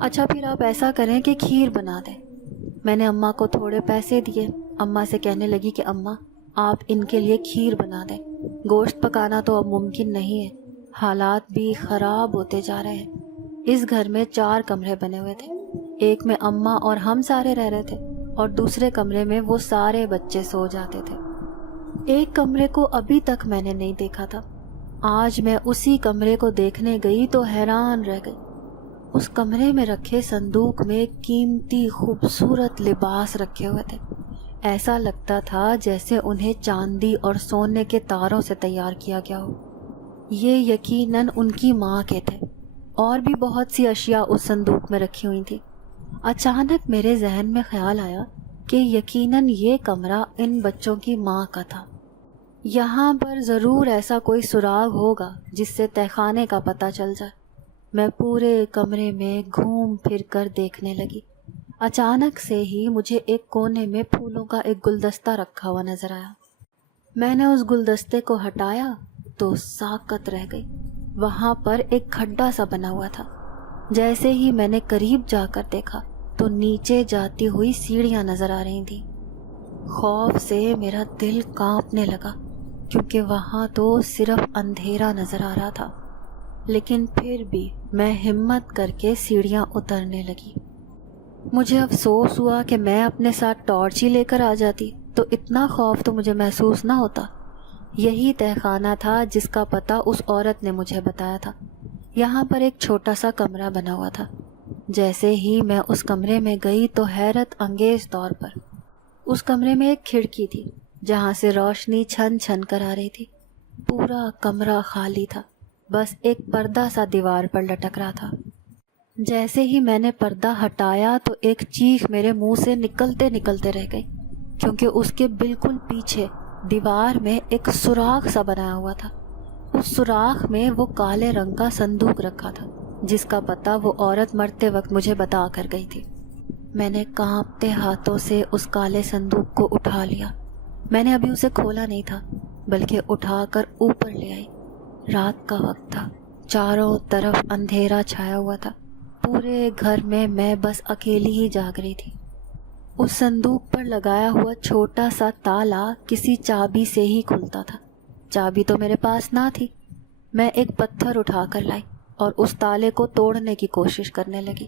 اچھا پھر آپ ایسا کریں کہ کھیر بنا دیں۔ میں نے اماں کو تھوڑے پیسے دیے۔ اماں سے کہنے لگی کہ اماں آپ ان کے لیے کھیر بنا دیں، گوشت پکانا تو اب ممکن نہیں ہے، حالات بھی خراب ہوتے جا رہے ہیں۔ اس گھر میں 4 کمرے بنے ہوئے تھے، ایک میں اماں اور ہم سارے رہ رہے تھے اور دوسرے کمرے میں وہ سارے بچے سو جاتے تھے۔ ایک کمرے کو ابھی تک میں نے نہیں دیکھا تھا، آج میں اسی کمرے کو دیکھنے گئی تو حیران رہ گئی۔ اس کمرے میں رکھے صندوق میں قیمتی خوبصورت لباس رکھے ہوئے تھے، ایسا لگتا تھا جیسے انہیں چاندی اور سونے کے تاروں سے تیار کیا گیا ہو۔ یہ یقیناً ان کی ماں کے تھے۔ اور بھی بہت سی اشیاء اس صندوق میں رکھی ہوئی تھی۔ اچانک میرے ذہن میں خیال آیا کہ یقیناً یہ کمرہ ان بچوں کی ماں کا تھا۔ یہاں پر ضرور ایسا کوئی سراغ ہوگا جس سے تہخانے کا پتہ چل جائے۔ میں پورے کمرے میں گھوم پھر کر دیکھنے لگی۔ اچانک سے ہی مجھے ایک کونے میں پھولوں کا ایک گلدستہ رکھا ہوا نظر آیا۔ میں نے اس گلدستے کو ہٹایا تو ساکت رہ گئی۔ وہاں پر ایک کھڈا سا بنا ہوا تھا۔ جیسے ہی میں نے قریب جا کر دیکھا تو نیچے جاتی ہوئی سیڑھیاں نظر آ رہی تھیں۔ خوف سے میرا دل کانپنے لگا کیونکہ وہاں تو صرف اندھیرا نظر آ رہا تھا، لیکن پھر بھی میں ہمت کر کے سیڑھیاں اترنے لگی۔ مجھے افسوس ہوا کہ میں اپنے ساتھ ٹارچ ہی لے کر آ جاتی تو اتنا خوف تو مجھے محسوس نہ ہوتا۔ یہی تہخانہ تھا جس کا پتہ اس عورت نے مجھے بتایا تھا۔ یہاں پر ایک چھوٹا سا کمرہ بنا ہوا تھا۔ جیسے ہی میں اس کمرے میں گئی تو حیرت انگیز طور پر اس کمرے میں ایک کھڑکی تھی جہاں سے روشنی چھن چھن کر آ رہی تھی۔ پورا کمرہ خالی تھا، بس ایک پردہ سا دیوار پر لٹک رہا تھا۔ جیسے ہی میں نے پردہ ہٹایا تو ایک چیخ میرے منہ سے نکلتے نکلتے رہ گئی، کیونکہ اس کے بالکل پیچھے دیوار میں ایک سوراخ سا بنایا ہوا تھا۔ اس سوراخ میں وہ کالے رنگ کا صندوق رکھا تھا جس کا پتہ وہ عورت مرتے وقت مجھے بتا کر گئی تھی۔ میں نے کانپتے ہاتھوں سے اس کالے صندوق کو اٹھا لیا۔ میں نے ابھی اسے کھولا نہیں تھا بلکہ اٹھا کر اوپر لے آئی۔ رات کا وقت تھا، چاروں طرف اندھیرا چھایا ہوا تھا، پورے گھر میں بس اکیلی ہی جاگ رہی تھی۔ اس صندوق پر لگایا ہوا چھوٹا سا تالا کسی چابی سے ہی کھلتا تھا۔ چابی تو میرے پاس نہ تھی۔ میں ایک پتھر اٹھا کر لائی اور اس تالے کو توڑنے کی کوشش کرنے لگی۔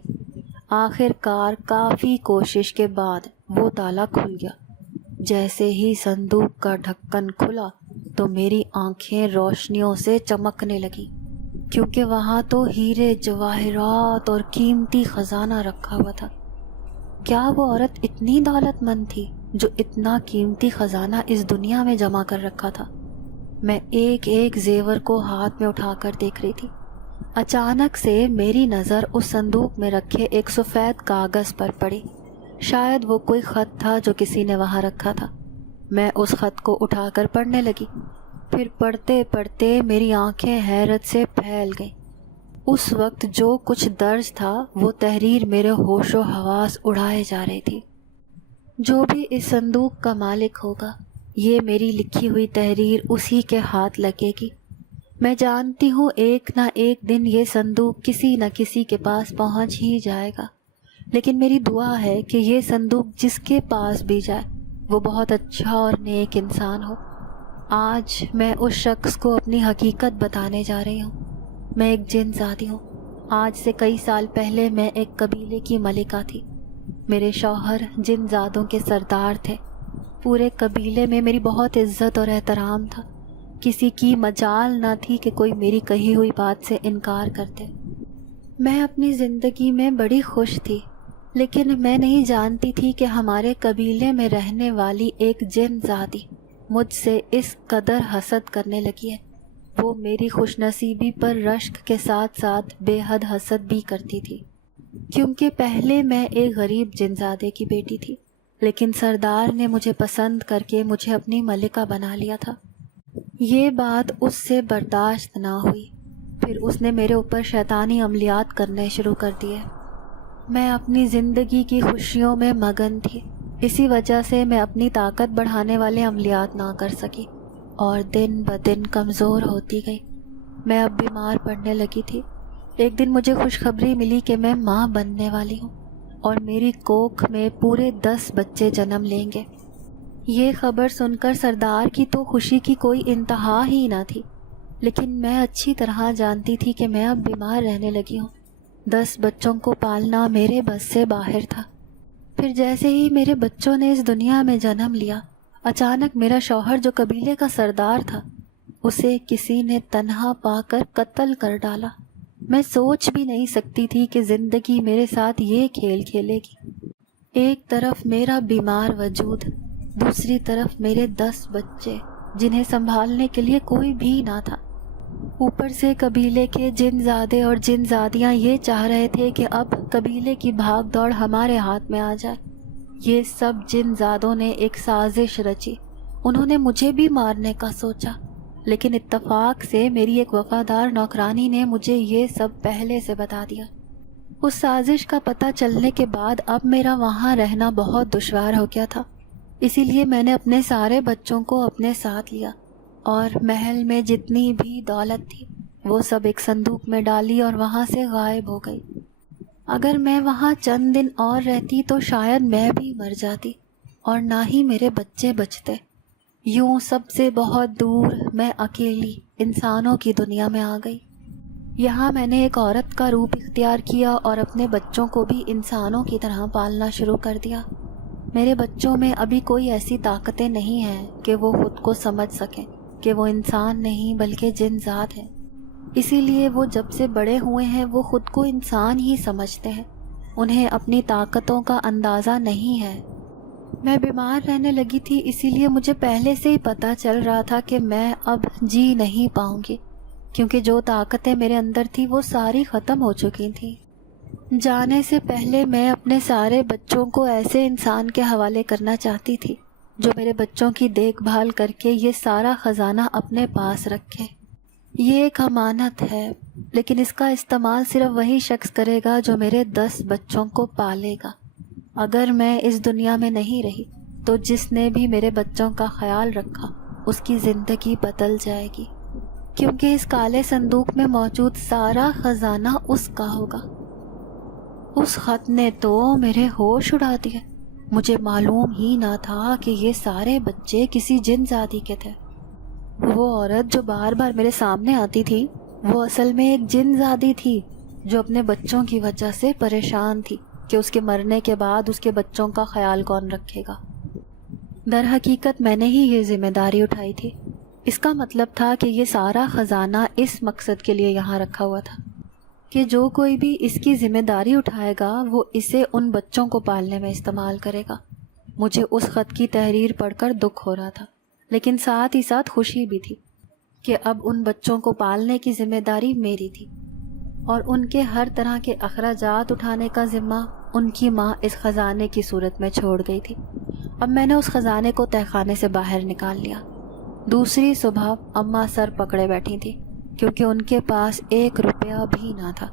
آخر کار کافی کوشش کے بعد وہ تالا کھل گیا۔ جیسے ہی صندوق کا ڈھکن کھلا تو میری آنکھیں روشنیوں سے چمکنے لگی، کیونکہ وہاں تو ہیرے جواہرات اور قیمتی خزانہ رکھا ہوا تھا۔ کیا وہ عورت اتنی دولت مند تھی جو اتنا قیمتی خزانہ اس دنیا میں جمع کر رکھا تھا؟ میں ایک ایک زیور کو ہاتھ میں اٹھا کر دیکھ رہی تھی۔ اچانک سے میری نظر اس صندوق میں رکھے ایک سفید کاغذ پر پڑی۔ شاید وہ کوئی خط تھا جو کسی نے وہاں رکھا تھا۔ میں اس خط کو اٹھا کر پڑھنے لگی۔ پھر پڑھتے پڑھتے میری آنکھیں حیرت سے پھیل گئیں۔ اس وقت جو کچھ درج تھا وہ تحریر میرے ہوش و حواس اڑائے جا رہی تھی۔ جو بھی اس صندوق کا مالک ہوگا، یہ میری لکھی ہوئی تحریر اسی کے ہاتھ لگے گی۔ میں جانتی ہوں ایک نہ ایک دن یہ صندوق کسی نہ کسی کے پاس پہنچ ہی جائے گا، لیکن میری دعا ہے کہ یہ صندوق جس کے پاس بھی جائے وہ بہت اچھا اور نیک انسان ہو۔ آج میں اس شخص کو اپنی حقیقت بتانے جا رہی ہوں۔ میں ایک جن زادی ہوں۔ آج سے کئی سال پہلے میں ایک قبیلے کی ملکہ تھی۔ میرے شوہر جن زادوں کے سردار تھے۔ پورے قبیلے میں میری بہت عزت اور احترام تھا۔ کسی کی مجال نہ تھی کہ کوئی میری کہی ہوئی بات سے انکار کرتے۔ میں اپنی زندگی میں بڑی خوش تھی، لیکن میں نہیں جانتی تھی کہ ہمارے قبیلے میں رہنے والی ایک جن زادی مجھ سے اس قدر حسد کرنے لگی ہے۔ وہ میری خوش نصیبی پر رشک کے ساتھ ساتھ بے حد حسد بھی کرتی تھی، کیونکہ پہلے میں ایک غریب جن زادے کی بیٹی تھی لیکن سردار نے مجھے پسند کر کے مجھے اپنی ملکہ بنا لیا تھا۔ یہ بات اس سے برداشت نہ ہوئی، پھر اس نے میرے اوپر شیطانی عملیات کرنے شروع کر دیے۔ میں اپنی زندگی کی خوشیوں میں مگن تھی، اسی وجہ سے میں اپنی طاقت بڑھانے والے عملیات نہ کر سکی اور دن بدن کمزور ہوتی گئی۔ میں اب بیمار پڑنے لگی تھی۔ ایک دن مجھے خوشخبری ملی کہ میں ماں بننے والی ہوں اور میری کوکھ میں پورے 10 بچے جنم لیں گے۔ یہ خبر سن کر سردار کی تو خوشی کی کوئی انتہا ہی نہ تھی، لیکن میں اچھی طرح جانتی تھی کہ میں اب بیمار رہنے لگی ہوں۔ 10 بچوں کو پالنا میرے بس سے باہر تھا۔ پھر جیسے ہی میرے بچوں نے اس دنیا میں جنم لیا، اچانک میرا شوہر جو قبیلے کا سردار تھا، اسے کسی نے تنہا پا کر قتل کر ڈالا۔ میں سوچ بھی نہیں سکتی تھی کہ زندگی میرے ساتھ یہ کھیل کھیلے گی۔ ایک طرف میرا بیمار وجود، دوسری طرف میرے 10 بچے جنہیں سنبھالنے کے لیے کوئی بھی نہ تھا۔ اوپر سے قبیلے کے جن زادے اور جن زادیاں یہ چاہ رہے تھے کہ اب قبیلے کی بھاگ دوڑ ہمارے ہاتھ میں آ جائے۔ یہ سب جن زادوں نے ایک سازش رچی۔ انہوں نے مجھے بھی مارنے کا سوچا، لیکن اتفاق سے میری ایک وفادار نوکرانی نے مجھے یہ سب پہلے سے بتا دیا۔ اس سازش کا پتہ چلنے کے بعد اب میرا وہاں رہنا بہت دشوار ہو گیا تھا، اسی لیے میں نے اپنے سارے بچوں کو اپنے ساتھ لیا اور محل میں جتنی بھی دولت تھی وہ سب ایک صندوق میں ڈالی اور وہاں سے غائب ہو گئی۔ اگر میں وہاں چند دن اور رہتی تو شاید میں بھی مر جاتی اور نہ ہی میرے بچے بچتے۔ یوں سب سے بہت دور میں اکیلی انسانوں کی دنیا میں آ گئی۔ یہاں میں نے ایک عورت کا روپ اختیار کیا اور اپنے بچوں کو بھی انسانوں کی طرح پالنا شروع کر دیا۔ میرے بچوں میں ابھی کوئی ایسی طاقتیں نہیں ہیں کہ وہ خود کو سمجھ سکیں کہ وہ انسان نہیں بلکہ جن ذات ہیں، اسی لیے وہ جب سے بڑے ہوئے ہیں وہ خود کو انسان ہی سمجھتے ہیں، انہیں اپنی طاقتوں کا اندازہ نہیں ہے۔ میں بیمار رہنے لگی تھی، اسی لیے مجھے پہلے سے ہی پتہ چل رہا تھا کہ میں اب جی نہیں پاؤں گی، کیونکہ جو طاقتیں میرے اندر تھی وہ ساری ختم ہو چکی تھیں۔ جانے سے پہلے میں اپنے سارے بچوں کو ایسے انسان کے حوالے کرنا چاہتی تھی جو میرے بچوں کی دیکھ بھال کر کے یہ سارا خزانہ اپنے پاس رکھے۔ یہ ایک امانت ہے، لیکن اس کا استعمال صرف وہی شخص کرے گا جو میرے 10 بچوں کو پالے گا۔ اگر میں اس دنیا میں نہیں رہی تو جس نے بھی میرے بچوں کا خیال رکھا اس کی زندگی بدل جائے گی، کیونکہ اس کالے صندوق میں موجود سارا خزانہ اس کا ہوگا۔ اس خط نے تو میرے ہوش اڑا دیے۔ مجھے معلوم ہی نہ تھا کہ یہ سارے بچے کسی جن زادی کے تھے۔ وہ عورت جو بار بار میرے سامنے آتی تھی وہ اصل میں ایک جن زادی تھی جو اپنے بچوں کی وجہ سے پریشان تھی کہ اس کے مرنے کے بعد اس کے بچوں کا خیال کون رکھے گا۔ در حقیقت میں نے ہی یہ ذمہ داری اٹھائی تھی۔ اس کا مطلب تھا کہ یہ سارا خزانہ اس مقصد کے لیے یہاں رکھا ہوا تھا کہ جو کوئی بھی اس کی ذمہ داری اٹھائے گا وہ اسے ان بچوں کو پالنے میں استعمال کرے گا۔ مجھے اس خط کی تحریر پڑھ کر دکھ ہو رہا تھا، لیکن ساتھ ہی ساتھ خوشی بھی تھی کہ اب ان بچوں کو پالنے کی ذمہ داری میری تھی اور ان کے ہر طرح کے اخراجات اٹھانے کا ذمہ ان کی ماں اس خزانے کی صورت میں چھوڑ گئی تھی۔ اب میں نے اس خزانے کو تہہ خانے سے باہر نکال لیا۔ دوسری صبح اماں سر پکڑے بیٹھی تھی کیونکہ ان کے پاس 1 روپیہ بھی نہ تھا۔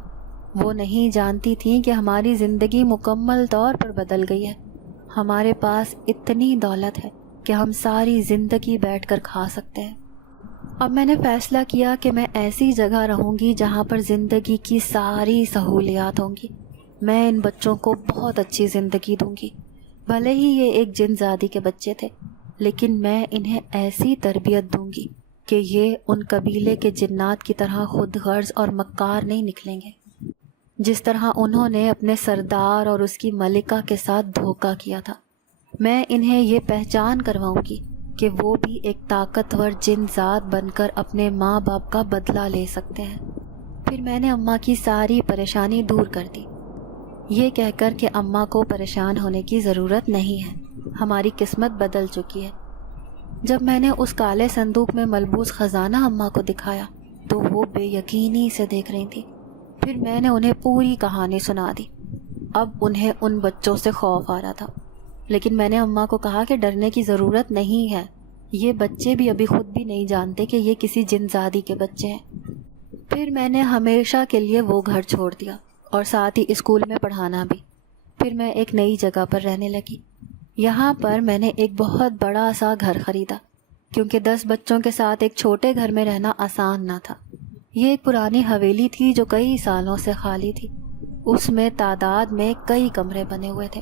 وہ نہیں جانتی تھیں کہ ہماری زندگی مکمل طور پر بدل گئی ہے۔ ہمارے پاس اتنی دولت ہے کہ ہم ساری زندگی بیٹھ کر کھا سکتے ہیں۔ اب میں نے فیصلہ کیا کہ میں ایسی جگہ رہوں گی جہاں پر زندگی کی ساری سہولیات ہوں گی۔ میں ان بچوں کو بہت اچھی زندگی دوں گی، بھلے ہی یہ ایک جن زادی کے بچے تھے، لیکن میں انہیں ایسی تربیت دوں گی کہ یہ ان قبیلے کے جنات کی طرح خود غرض اور مکار نہیں نکلیں گے، جس طرح انہوں نے اپنے سردار اور اس کی ملکہ کے ساتھ دھوکہ کیا تھا۔ میں انہیں یہ پہچان کرواؤں گی کہ وہ بھی ایک طاقتور جن ذات بن کر اپنے ماں باپ کا بدلہ لے سکتے ہیں۔ پھر میں نے اماں کی ساری پریشانی دور کر دی، یہ کہہ کر کہ اماں کو پریشان ہونے کی ضرورت نہیں ہے، ہماری قسمت بدل چکی ہے۔ جب میں نے اس کالے صندوق میں ملبوس خزانہ اماں کو دکھایا تو وہ بے یقینی سے دیکھ رہی تھی۔ پھر میں نے انہیں پوری کہانی سنا دی۔ اب انہیں ان بچوں سے خوف آ رہا تھا، لیکن میں نے اماں کو کہا کہ ڈرنے کی ضرورت نہیں ہے، یہ بچے بھی ابھی خود بھی نہیں جانتے کہ یہ کسی جن زادی کے بچے ہیں۔ پھر میں نے ہمیشہ کے لیے وہ گھر چھوڑ دیا اور ساتھ ہی اسکول میں پڑھانا بھی۔ پھر میں ایک نئی جگہ پر رہنے لگی۔ یہاں پر میں نے ایک بہت بڑا سا گھر خریدا، کیونکہ 10 بچوں کے ساتھ ایک چھوٹے گھر میں رہنا آسان نہ تھا۔ یہ ایک پرانی حویلی تھی جو کئی سالوں سے خالی تھی، اس میں تعداد میں کئی کمرے بنے ہوئے تھے۔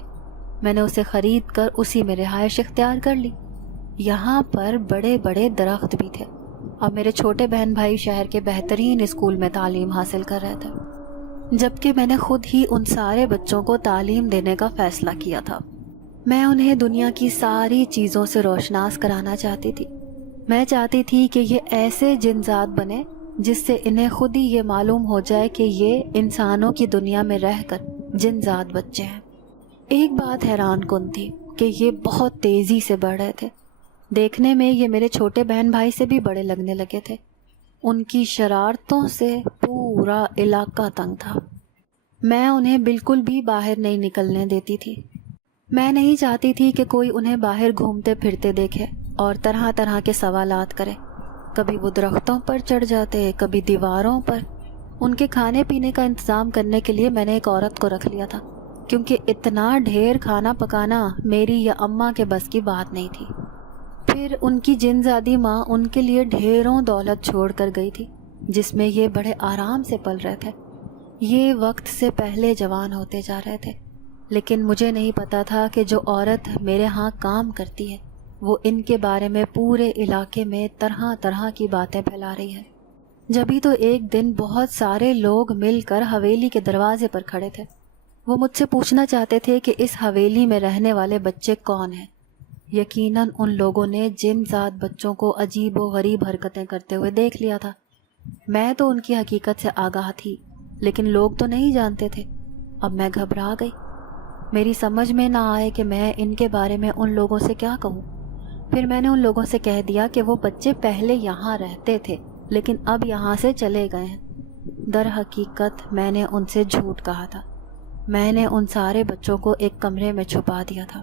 میں نے اسے خرید کر اسی میں رہائش اختیار کر لی۔ یہاں پر بڑے بڑے درخت بھی تھے۔ اب میرے چھوٹے بہن بھائی شہر کے بہترین اسکول میں تعلیم حاصل کر رہے تھے، جبکہ میں نے خود ہی ان سارے بچوں کو تعلیم دینے کا فیصلہ کیا تھا۔ میں انہیں دنیا کی ساری چیزوں سے روشناس کرانا چاہتی تھی۔ میں چاہتی تھی کہ یہ ایسے جنزاد بنے جس سے انہیں خود ہی یہ معلوم ہو جائے کہ یہ انسانوں کی دنیا میں رہ کر جنزاد بچے ہیں۔ ایک بات حیران کن تھی کہ یہ بہت تیزی سے بڑھ رہے تھے۔ دیکھنے میں یہ میرے چھوٹے بہن بھائی سے بھی بڑے لگنے لگے تھے۔ ان کی شرارتوں سے پورا علاقہ تنگ تھا۔ میں انہیں بالکل بھی باہر نہیں نکلنے دیتی تھی۔ میں نہیں چاہتی تھی کہ کوئی انہیں باہر گھومتے پھرتے دیکھے اور طرح طرح کے سوالات کرے۔ کبھی وہ درختوں پر چڑھ جاتے، کبھی دیواروں پر۔ ان کے کھانے پینے کا انتظام کرنے کے لیے میں نے ایک عورت کو رکھ لیا تھا، کیونکہ اتنا ڈھیر کھانا پکانا میری یا اماں کے بس کی بات نہیں تھی۔ پھر ان کی جنزادی ماں ان کے لیے ڈھیروں دولت چھوڑ کر گئی تھی، جس میں یہ بڑے آرام سے پل رہے تھے۔ یہ وقت سے پہلے جوان ہوتے جا رہے تھے، لیکن مجھے نہیں پتا تھا کہ جو عورت میرے ہاں کام کرتی ہے وہ ان کے بارے میں پورے علاقے میں طرح طرح کی باتیں پھیلا رہی ہے۔ جبھی تو ایک دن بہت سارے لوگ مل کر حویلی کے دروازے پر کھڑے تھے۔ وہ مجھ سے پوچھنا چاہتے تھے کہ اس حویلی میں رہنے والے بچے کون ہیں۔ یقیناً ان لوگوں نے جن ذات بچوں کو عجیب و غریب حرکتیں کرتے ہوئے دیکھ لیا تھا۔ میں تو ان کی حقیقت سے آگاہ تھی، لیکن لوگ تو نہیں جانتے تھے۔ اب میں گھبرا گئی۔ میری سمجھ میں نہ آئے کہ میں ان کے بارے میں ان لوگوں سے کیا کہوں۔ پھر میں نے ان لوگوں سے کہہ دیا کہ وہ بچے پہلے یہاں رہتے تھے، لیکن اب یہاں سے چلے گئے ہیں۔ در حقیقت میں نے ان سے جھوٹ کہا تھا۔ میں نے ان سارے بچوں کو ایک کمرے میں چھپا دیا تھا۔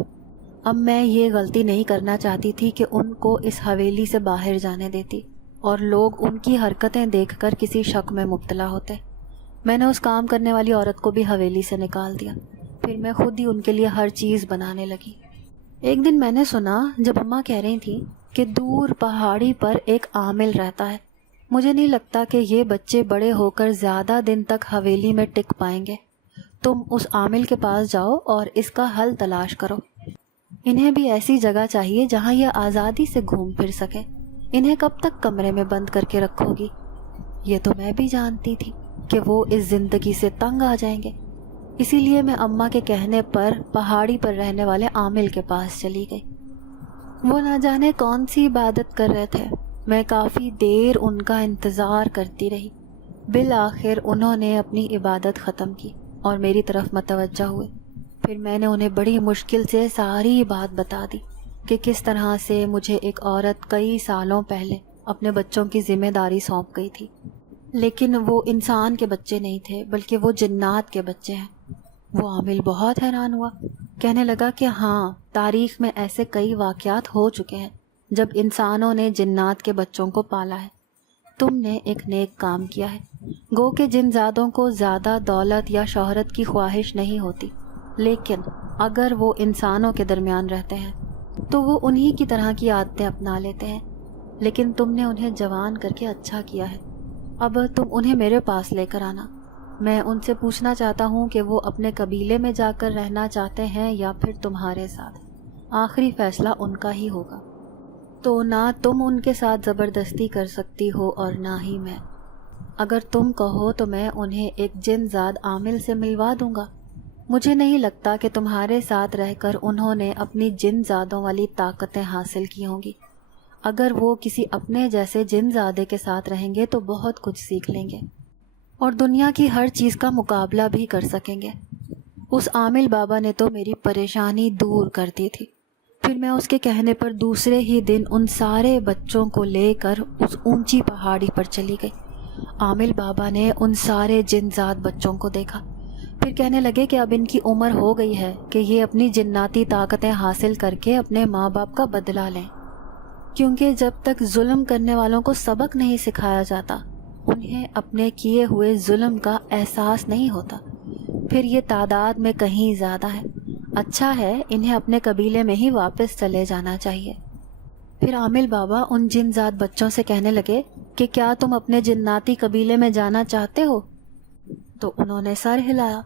اب میں یہ غلطی نہیں کرنا چاہتی تھی کہ ان کو اس حویلی سے باہر جانے دیتی اور لوگ ان کی حرکتیں دیکھ کر کسی شک میں مبتلا ہوتے۔ میں نے اس کام کرنے والی عورت کو بھی حویلی سے نکال دیا۔ پھر میں خود ہی ان کے لیے ہر چیز بنانے لگی۔ ایک دن میں نے سنا جب اماں کہہ رہی تھی کہ دور پہاڑی پر ایک عامل رہتا ہے۔ مجھے نہیں لگتا کہ یہ بچے بڑے ہو کر زیادہ دن تک حویلی میں ٹک پائیں گے۔ تم اس عامل کے پاس جاؤ اور اس کا حل تلاش کرو۔ انہیں بھی ایسی جگہ چاہیے جہاں یہ آزادی سے گھوم پھر سکے۔ انہیں کب تک کمرے میں بند کر کے رکھو گی؟ یہ تو میں بھی جانتی تھی کہ وہ اس زندگی سے تنگ آ جائیں گے۔ اسی لیے میں اماں کے کہنے پر پہاڑی پر رہنے والے عامل کے پاس چلی گئی۔ وہ نہ جانے کون سی عبادت کر رہے تھے۔ میں کافی دیر ان کا انتظار کرتی رہی۔ بالآخر انہوں نے اپنی عبادت ختم کی اور میری طرف متوجہ ہوئے۔ پھر میں نے انہیں بڑی مشکل سے ساری بات بتا دی کہ کس طرح سے مجھے ایک عورت کئی سالوں پہلے اپنے بچوں کی ذمہ داری سونپ گئی تھی، لیکن وہ انسان کے بچے نہیں تھے بلکہ وہ جنات کے بچے ہیں۔ وہ عامل بہت حیران ہوا، کہنے لگا کہ ہاں، تاریخ میں ایسے کئی واقعات ہو چکے ہیں جب انسانوں نے جنات کے بچوں کو پالا ہے۔ تم نے ایک نیک کام کیا ہے۔ گو کہ جن زادوں کو زیادہ دولت یا شہرت کی خواہش نہیں ہوتی، لیکن اگر وہ انسانوں کے درمیان رہتے ہیں تو وہ انہی کی طرح کی عادتیں اپنا لیتے ہیں۔ لیکن تم نے انہیں جوان کر کے اچھا کیا ہے۔ اب تم انہیں میرے پاس لے کر آنا۔ میں ان سے پوچھنا چاہتا ہوں کہ وہ اپنے قبیلے میں جا کر رہنا چاہتے ہیں یا پھر تمہارے ساتھ۔ آخری فیصلہ ان کا ہی ہوگا۔ تو نہ تم ان کے ساتھ زبردستی کر سکتی ہو اور نہ ہی میں۔ اگر تم کہو تو میں انہیں ایک جن زاد عامل سے ملوا دوں گا۔ مجھے نہیں لگتا کہ تمہارے ساتھ رہ کر انہوں نے اپنی جن زادوں والی طاقتیں حاصل کی ہوں گی۔ اگر وہ کسی اپنے جیسے جن زادے کے ساتھ رہیں گے تو بہت کچھ سیکھ لیں گے اور دنیا کی ہر چیز کا مقابلہ بھی کر سکیں گے۔ اس عامل بابا نے تو میری پریشانی دور کر دی تھی۔ پھر میں اس کے کہنے پر دوسرے ہی دن ان سارے بچوں کو لے کر اس اونچی پہاڑی پر چلی گئی۔ عامل بابا نے ان سارے جن زاد بچوں کو دیکھا، پھر کہنے لگے کہ اب ان کی عمر ہو گئی ہے کہ یہ اپنی جناتی طاقتیں حاصل کر کے اپنے ماں باپ کا بدلہ لیں، کیونکہ جب تک ظلم کرنے والوں کو سبق نہیں سکھایا جاتا انہیں اپنے کیے ہوئے ظلم کا احساس نہیں ہوتا۔ پھر یہ تعداد میں کہیں زیادہ ہے، اچھا ہے انہیں اپنے قبیلے میں ہی واپس چلے جانا چاہیے۔ پھر عامل بابا ان جن ذات بچوں سے کہنے لگے کہ کیا تم اپنے جناتی قبیلے میں جانا چاہتے ہو؟ تو انہوں نے سر ہلایا۔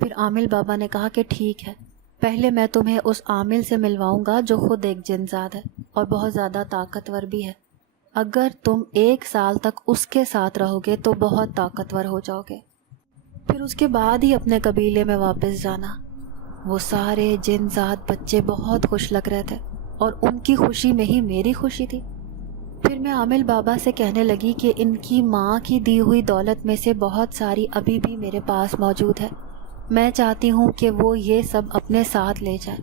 پھر عامل بابا نے کہا کہ ٹھیک ہے، پہلے میں تمہیں اس عامل سے ملواؤں گا جو خود ایک جن ذات ہے اور بہت زیادہ طاقتور بھی ہے۔ اگر تم 1 سال تک اس کے ساتھ رہو گے تو بہت طاقتور ہو جاؤ گے، پھر اس کے بعد ہی اپنے قبیلے میں واپس جانا۔ وہ سارے جن ذات بچے بہت خوش لگ رہے تھے اور ان کی خوشی میں ہی میری خوشی تھی۔ پھر میں عامل بابا سے کہنے لگی کہ ان کی ماں کی دی ہوئی دولت میں سے بہت ساری ابھی بھی میرے پاس موجود ہے، میں چاہتی ہوں کہ وہ یہ سب اپنے ساتھ لے جائے۔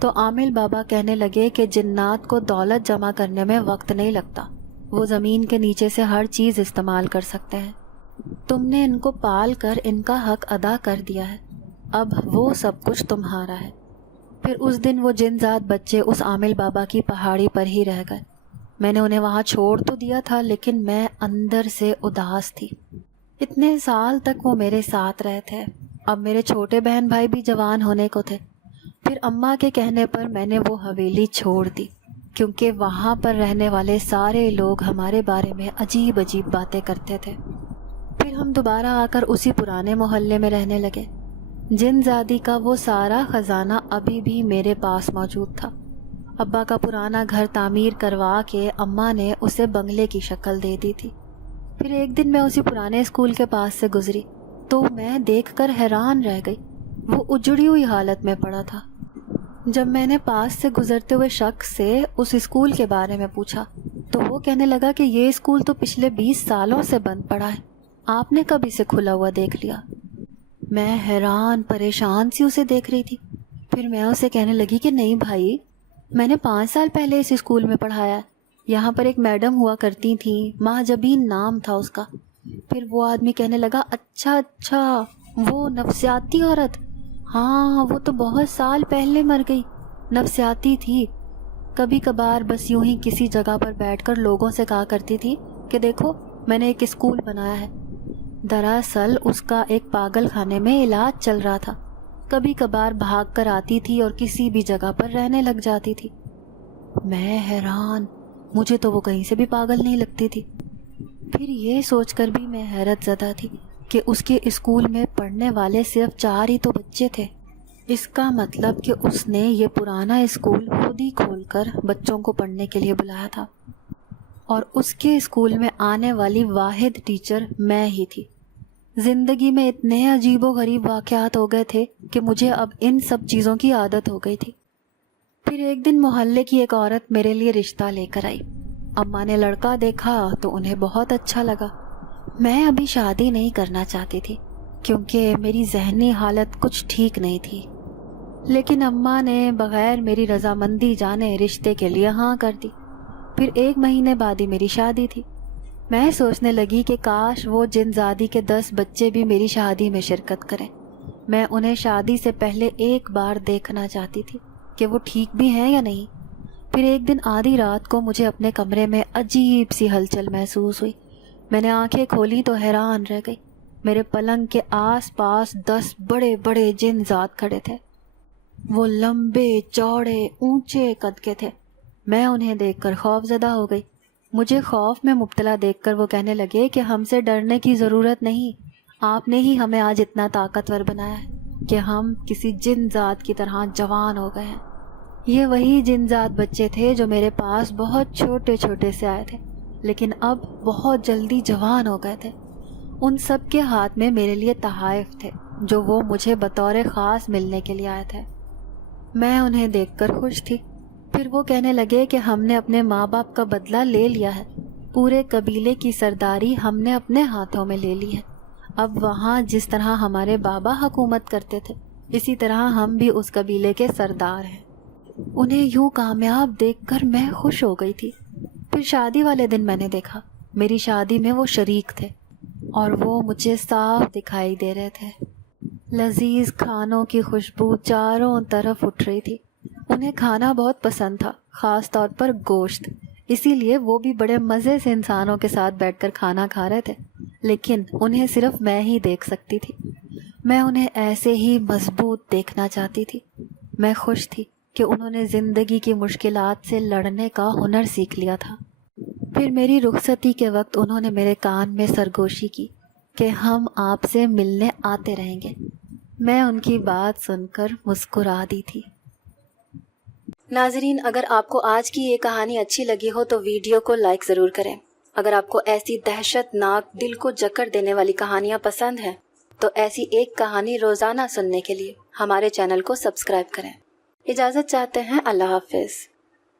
تو عامل بابا کہنے لگے کہ جنات کو دولت جمع کرنے میں وقت نہیں لگتا، وہ زمین کے نیچے سے ہر چیز استعمال کر سکتے ہیں۔ تم نے ان کو پال کر ان کا حق ادا کر دیا ہے، اب وہ سب کچھ تمہارا ہے۔ پھر اس دن وہ جن ذات بچے اس عامل بابا کی پہاڑی پر ہی رہ گئے۔ میں نے انہیں وہاں چھوڑ تو دیا تھا لیکن میں اندر سے اداس تھی۔ اتنے سال تک وہ میرے ساتھ رہے تھے، اب میرے چھوٹے بہن بھائی بھی جوان ہونے کو تھے۔ پھر اماں کے کہنے پر میں نے وہ حویلی چھوڑ دی، کیونکہ وہاں پر رہنے والے سارے لوگ ہمارے بارے میں عجیب عجیب باتیں کرتے تھے۔ پھر ہم دوبارہ آ کر اسی پرانے محلے میں رہنے لگے۔ جن زادی کا وہ سارا خزانہ ابھی بھی میرے پاس موجود تھا۔ ابا کا پرانا گھر تعمیر کروا کے اماں نے اسے بنگلے کی شکل دے دی تھی۔ پھر ایک دن میں اسی پرانے اسکول کے پاس سے گزری تو میں دیکھ کر حیران رہ گئی، وہ اجڑی ہوئی حالت میں پڑا تھا۔ جب میں نے پاس سے گزرتے ہوئے شخص سے اس اسکول کے بارے میں پوچھا تو وہ کہنے لگا کہ یہ اسکول تو پچھلے 20 سالوں سے بند پڑا ہے، آپ نے کب اسے کھلا ہوا دیکھ لیا؟ میں حیران پریشان سی اسے دیکھ رہی تھی۔ پھر میں اسے کہنے لگی کہ نہیں بھائی، میں نے 5 سال پہلے اس اسکول میں پڑھایا، یہاں پر ایک میڈم ہوا کرتی تھیں، ماں جبین نام تھا اس کا۔ پھر وہ آدمی کہنے لگا اچھا وہ نفسیاتی عورت، ہاں وہ تو بہت سال پہلے مر گئی، نفسیاتی تھی، کبھی کبھار بس یوں ہی کسی جگہ پر بیٹھ کر لوگوں سے کہا کرتی تھی کہ دیکھو میں نے ایک اسکول بنایا ہے۔ دراصل اس کا ایک پاگل خانے میں علاج چل رہا تھا، کبھی کبھار بھاگ کر آتی تھی اور کسی بھی جگہ پر رہنے لگ جاتی تھی۔ میں حیران، مجھے تو وہ کہیں سے بھی پاگل نہیں لگتی تھی۔ پھر یہ سوچ کر بھی میں حیرت زدہ تھی کہ اس کے اسکول میں پڑھنے والے صرف 4 ہی تو بچے تھے۔ اس کا مطلب کہ اس نے یہ پرانا اسکول خود ہی کھول کر بچوں کو پڑھنے کے لیے بلایا تھا، اور اس کے اسکول میں آنے والی واحد ٹیچر میں ہی تھی۔ زندگی میں اتنے عجیب و غریب واقعات ہو گئے تھے کہ مجھے اب ان سب چیزوں کی عادت ہو گئی تھی۔ پھر ایک دن محلے کی ایک عورت میرے لیے رشتہ لے کر آئی۔ اماں نے لڑکا دیکھا تو انہیں بہت اچھا لگا۔ میں ابھی شادی نہیں کرنا چاہتی تھی کیونکہ میری ذہنی حالت کچھ ٹھیک نہیں تھی، لیکن اماں نے بغیر میری رضامندی جانے رشتے کے لیے ہاں کر دی۔ پھر 1 مہینے بعد ہی میری شادی تھی۔ میں سوچنے لگی کہ کاش وہ جن زادی کے 10 بچے بھی میری شادی میں شرکت کریں۔ میں انہیں شادی سے پہلے ایک بار دیکھنا چاہتی تھی کہ وہ ٹھیک بھی ہیں یا نہیں۔ پھر ایک دن آدھی رات کو مجھے اپنے کمرے میں عجیب سی ہلچل محسوس ہوئی۔ میں نے آنکھیں کھولی تو حیران رہ گئی۔ میرے پلنگ کے آس پاس 10 بڑے بڑے جن ذات کھڑے تھے۔ وہ لمبے چوڑے اونچے قد کے تھے۔ میں انہیں دیکھ کر خوف زدہ ہو گئی۔ مجھے خوف میں مبتلا دیکھ کر وہ کہنے لگے کہ ہم سے ڈرنے کی ضرورت نہیں، آپ نے ہی ہمیں آج اتنا طاقتور بنایا ہے کہ ہم کسی جن ذات کی طرح جوان ہو گئے ہیں۔ یہ وہی جن ذات بچے تھے جو میرے پاس بہت چھوٹے چھوٹے سے آئے تھے لیکن اب بہت جلدی جوان ہو گئے تھے۔ ان سب کے ہاتھ میں میرے لیے تحائف تھے جو وہ مجھے بطور خاص ملنے کے لیے آئے تھے۔ میں انہیں دیکھ کر خوش تھی۔ پھر وہ کہنے لگے کہ ہم نے اپنے ماں باپ کا بدلہ لے لیا ہے، پورے قبیلے کی سرداری ہم نے اپنے ہاتھوں میں لے لی ہے۔ اب وہاں جس طرح ہمارے بابا حکومت کرتے تھے اسی طرح ہم بھی اس قبیلے کے سردار ہیں۔ انہیں یوں کامیاب دیکھ کر میں خوش ہو گئی تھی۔ پھر شادی والے دن میں نے دیکھا میری شادی میں وہ شریک تھے اور وہ مجھے صاف دکھائی دے رہے تھے۔ لذیذ کھانوں کی خوشبو چاروں طرف اٹھ رہی تھی۔ انہیں کھانا بہت پسند تھا، خاص طور پر گوشت، اسی لیے وہ بھی بڑے مزے سے انسانوں کے ساتھ بیٹھ کر کھانا کھا رہے تھے، لیکن انہیں صرف میں ہی دیکھ سکتی تھی۔ میں انہیں ایسے ہی مضبوط دیکھنا چاہتی تھی۔ میں خوش تھی کہ انہوں نے زندگی کی مشکلات سے لڑنے کا ہنر سیکھ لیا تھا۔ پھر میری رخصتی کے وقت انہوں نے میرے کان میں سرگوشی کی کہ ہم آپ سے ملنے آتے رہیں گے۔ میں ان کی بات سن کر مسکرا دی تھی۔ ناظرین، اگر آپ کو آج کی یہ کہانی اچھی لگی ہو تو ویڈیو کو لائک ضرور کریں۔ اگر آپ کو ایسی دہشت ناک، دل کو جکڑ دینے والی کہانیاں پسند ہیں تو ایسی ایک کہانی روزانہ سننے کے لیے ہمارے چینل کو سبسکرائب کریں۔ اجازت چاہتے ہیں، اللہ حافظ۔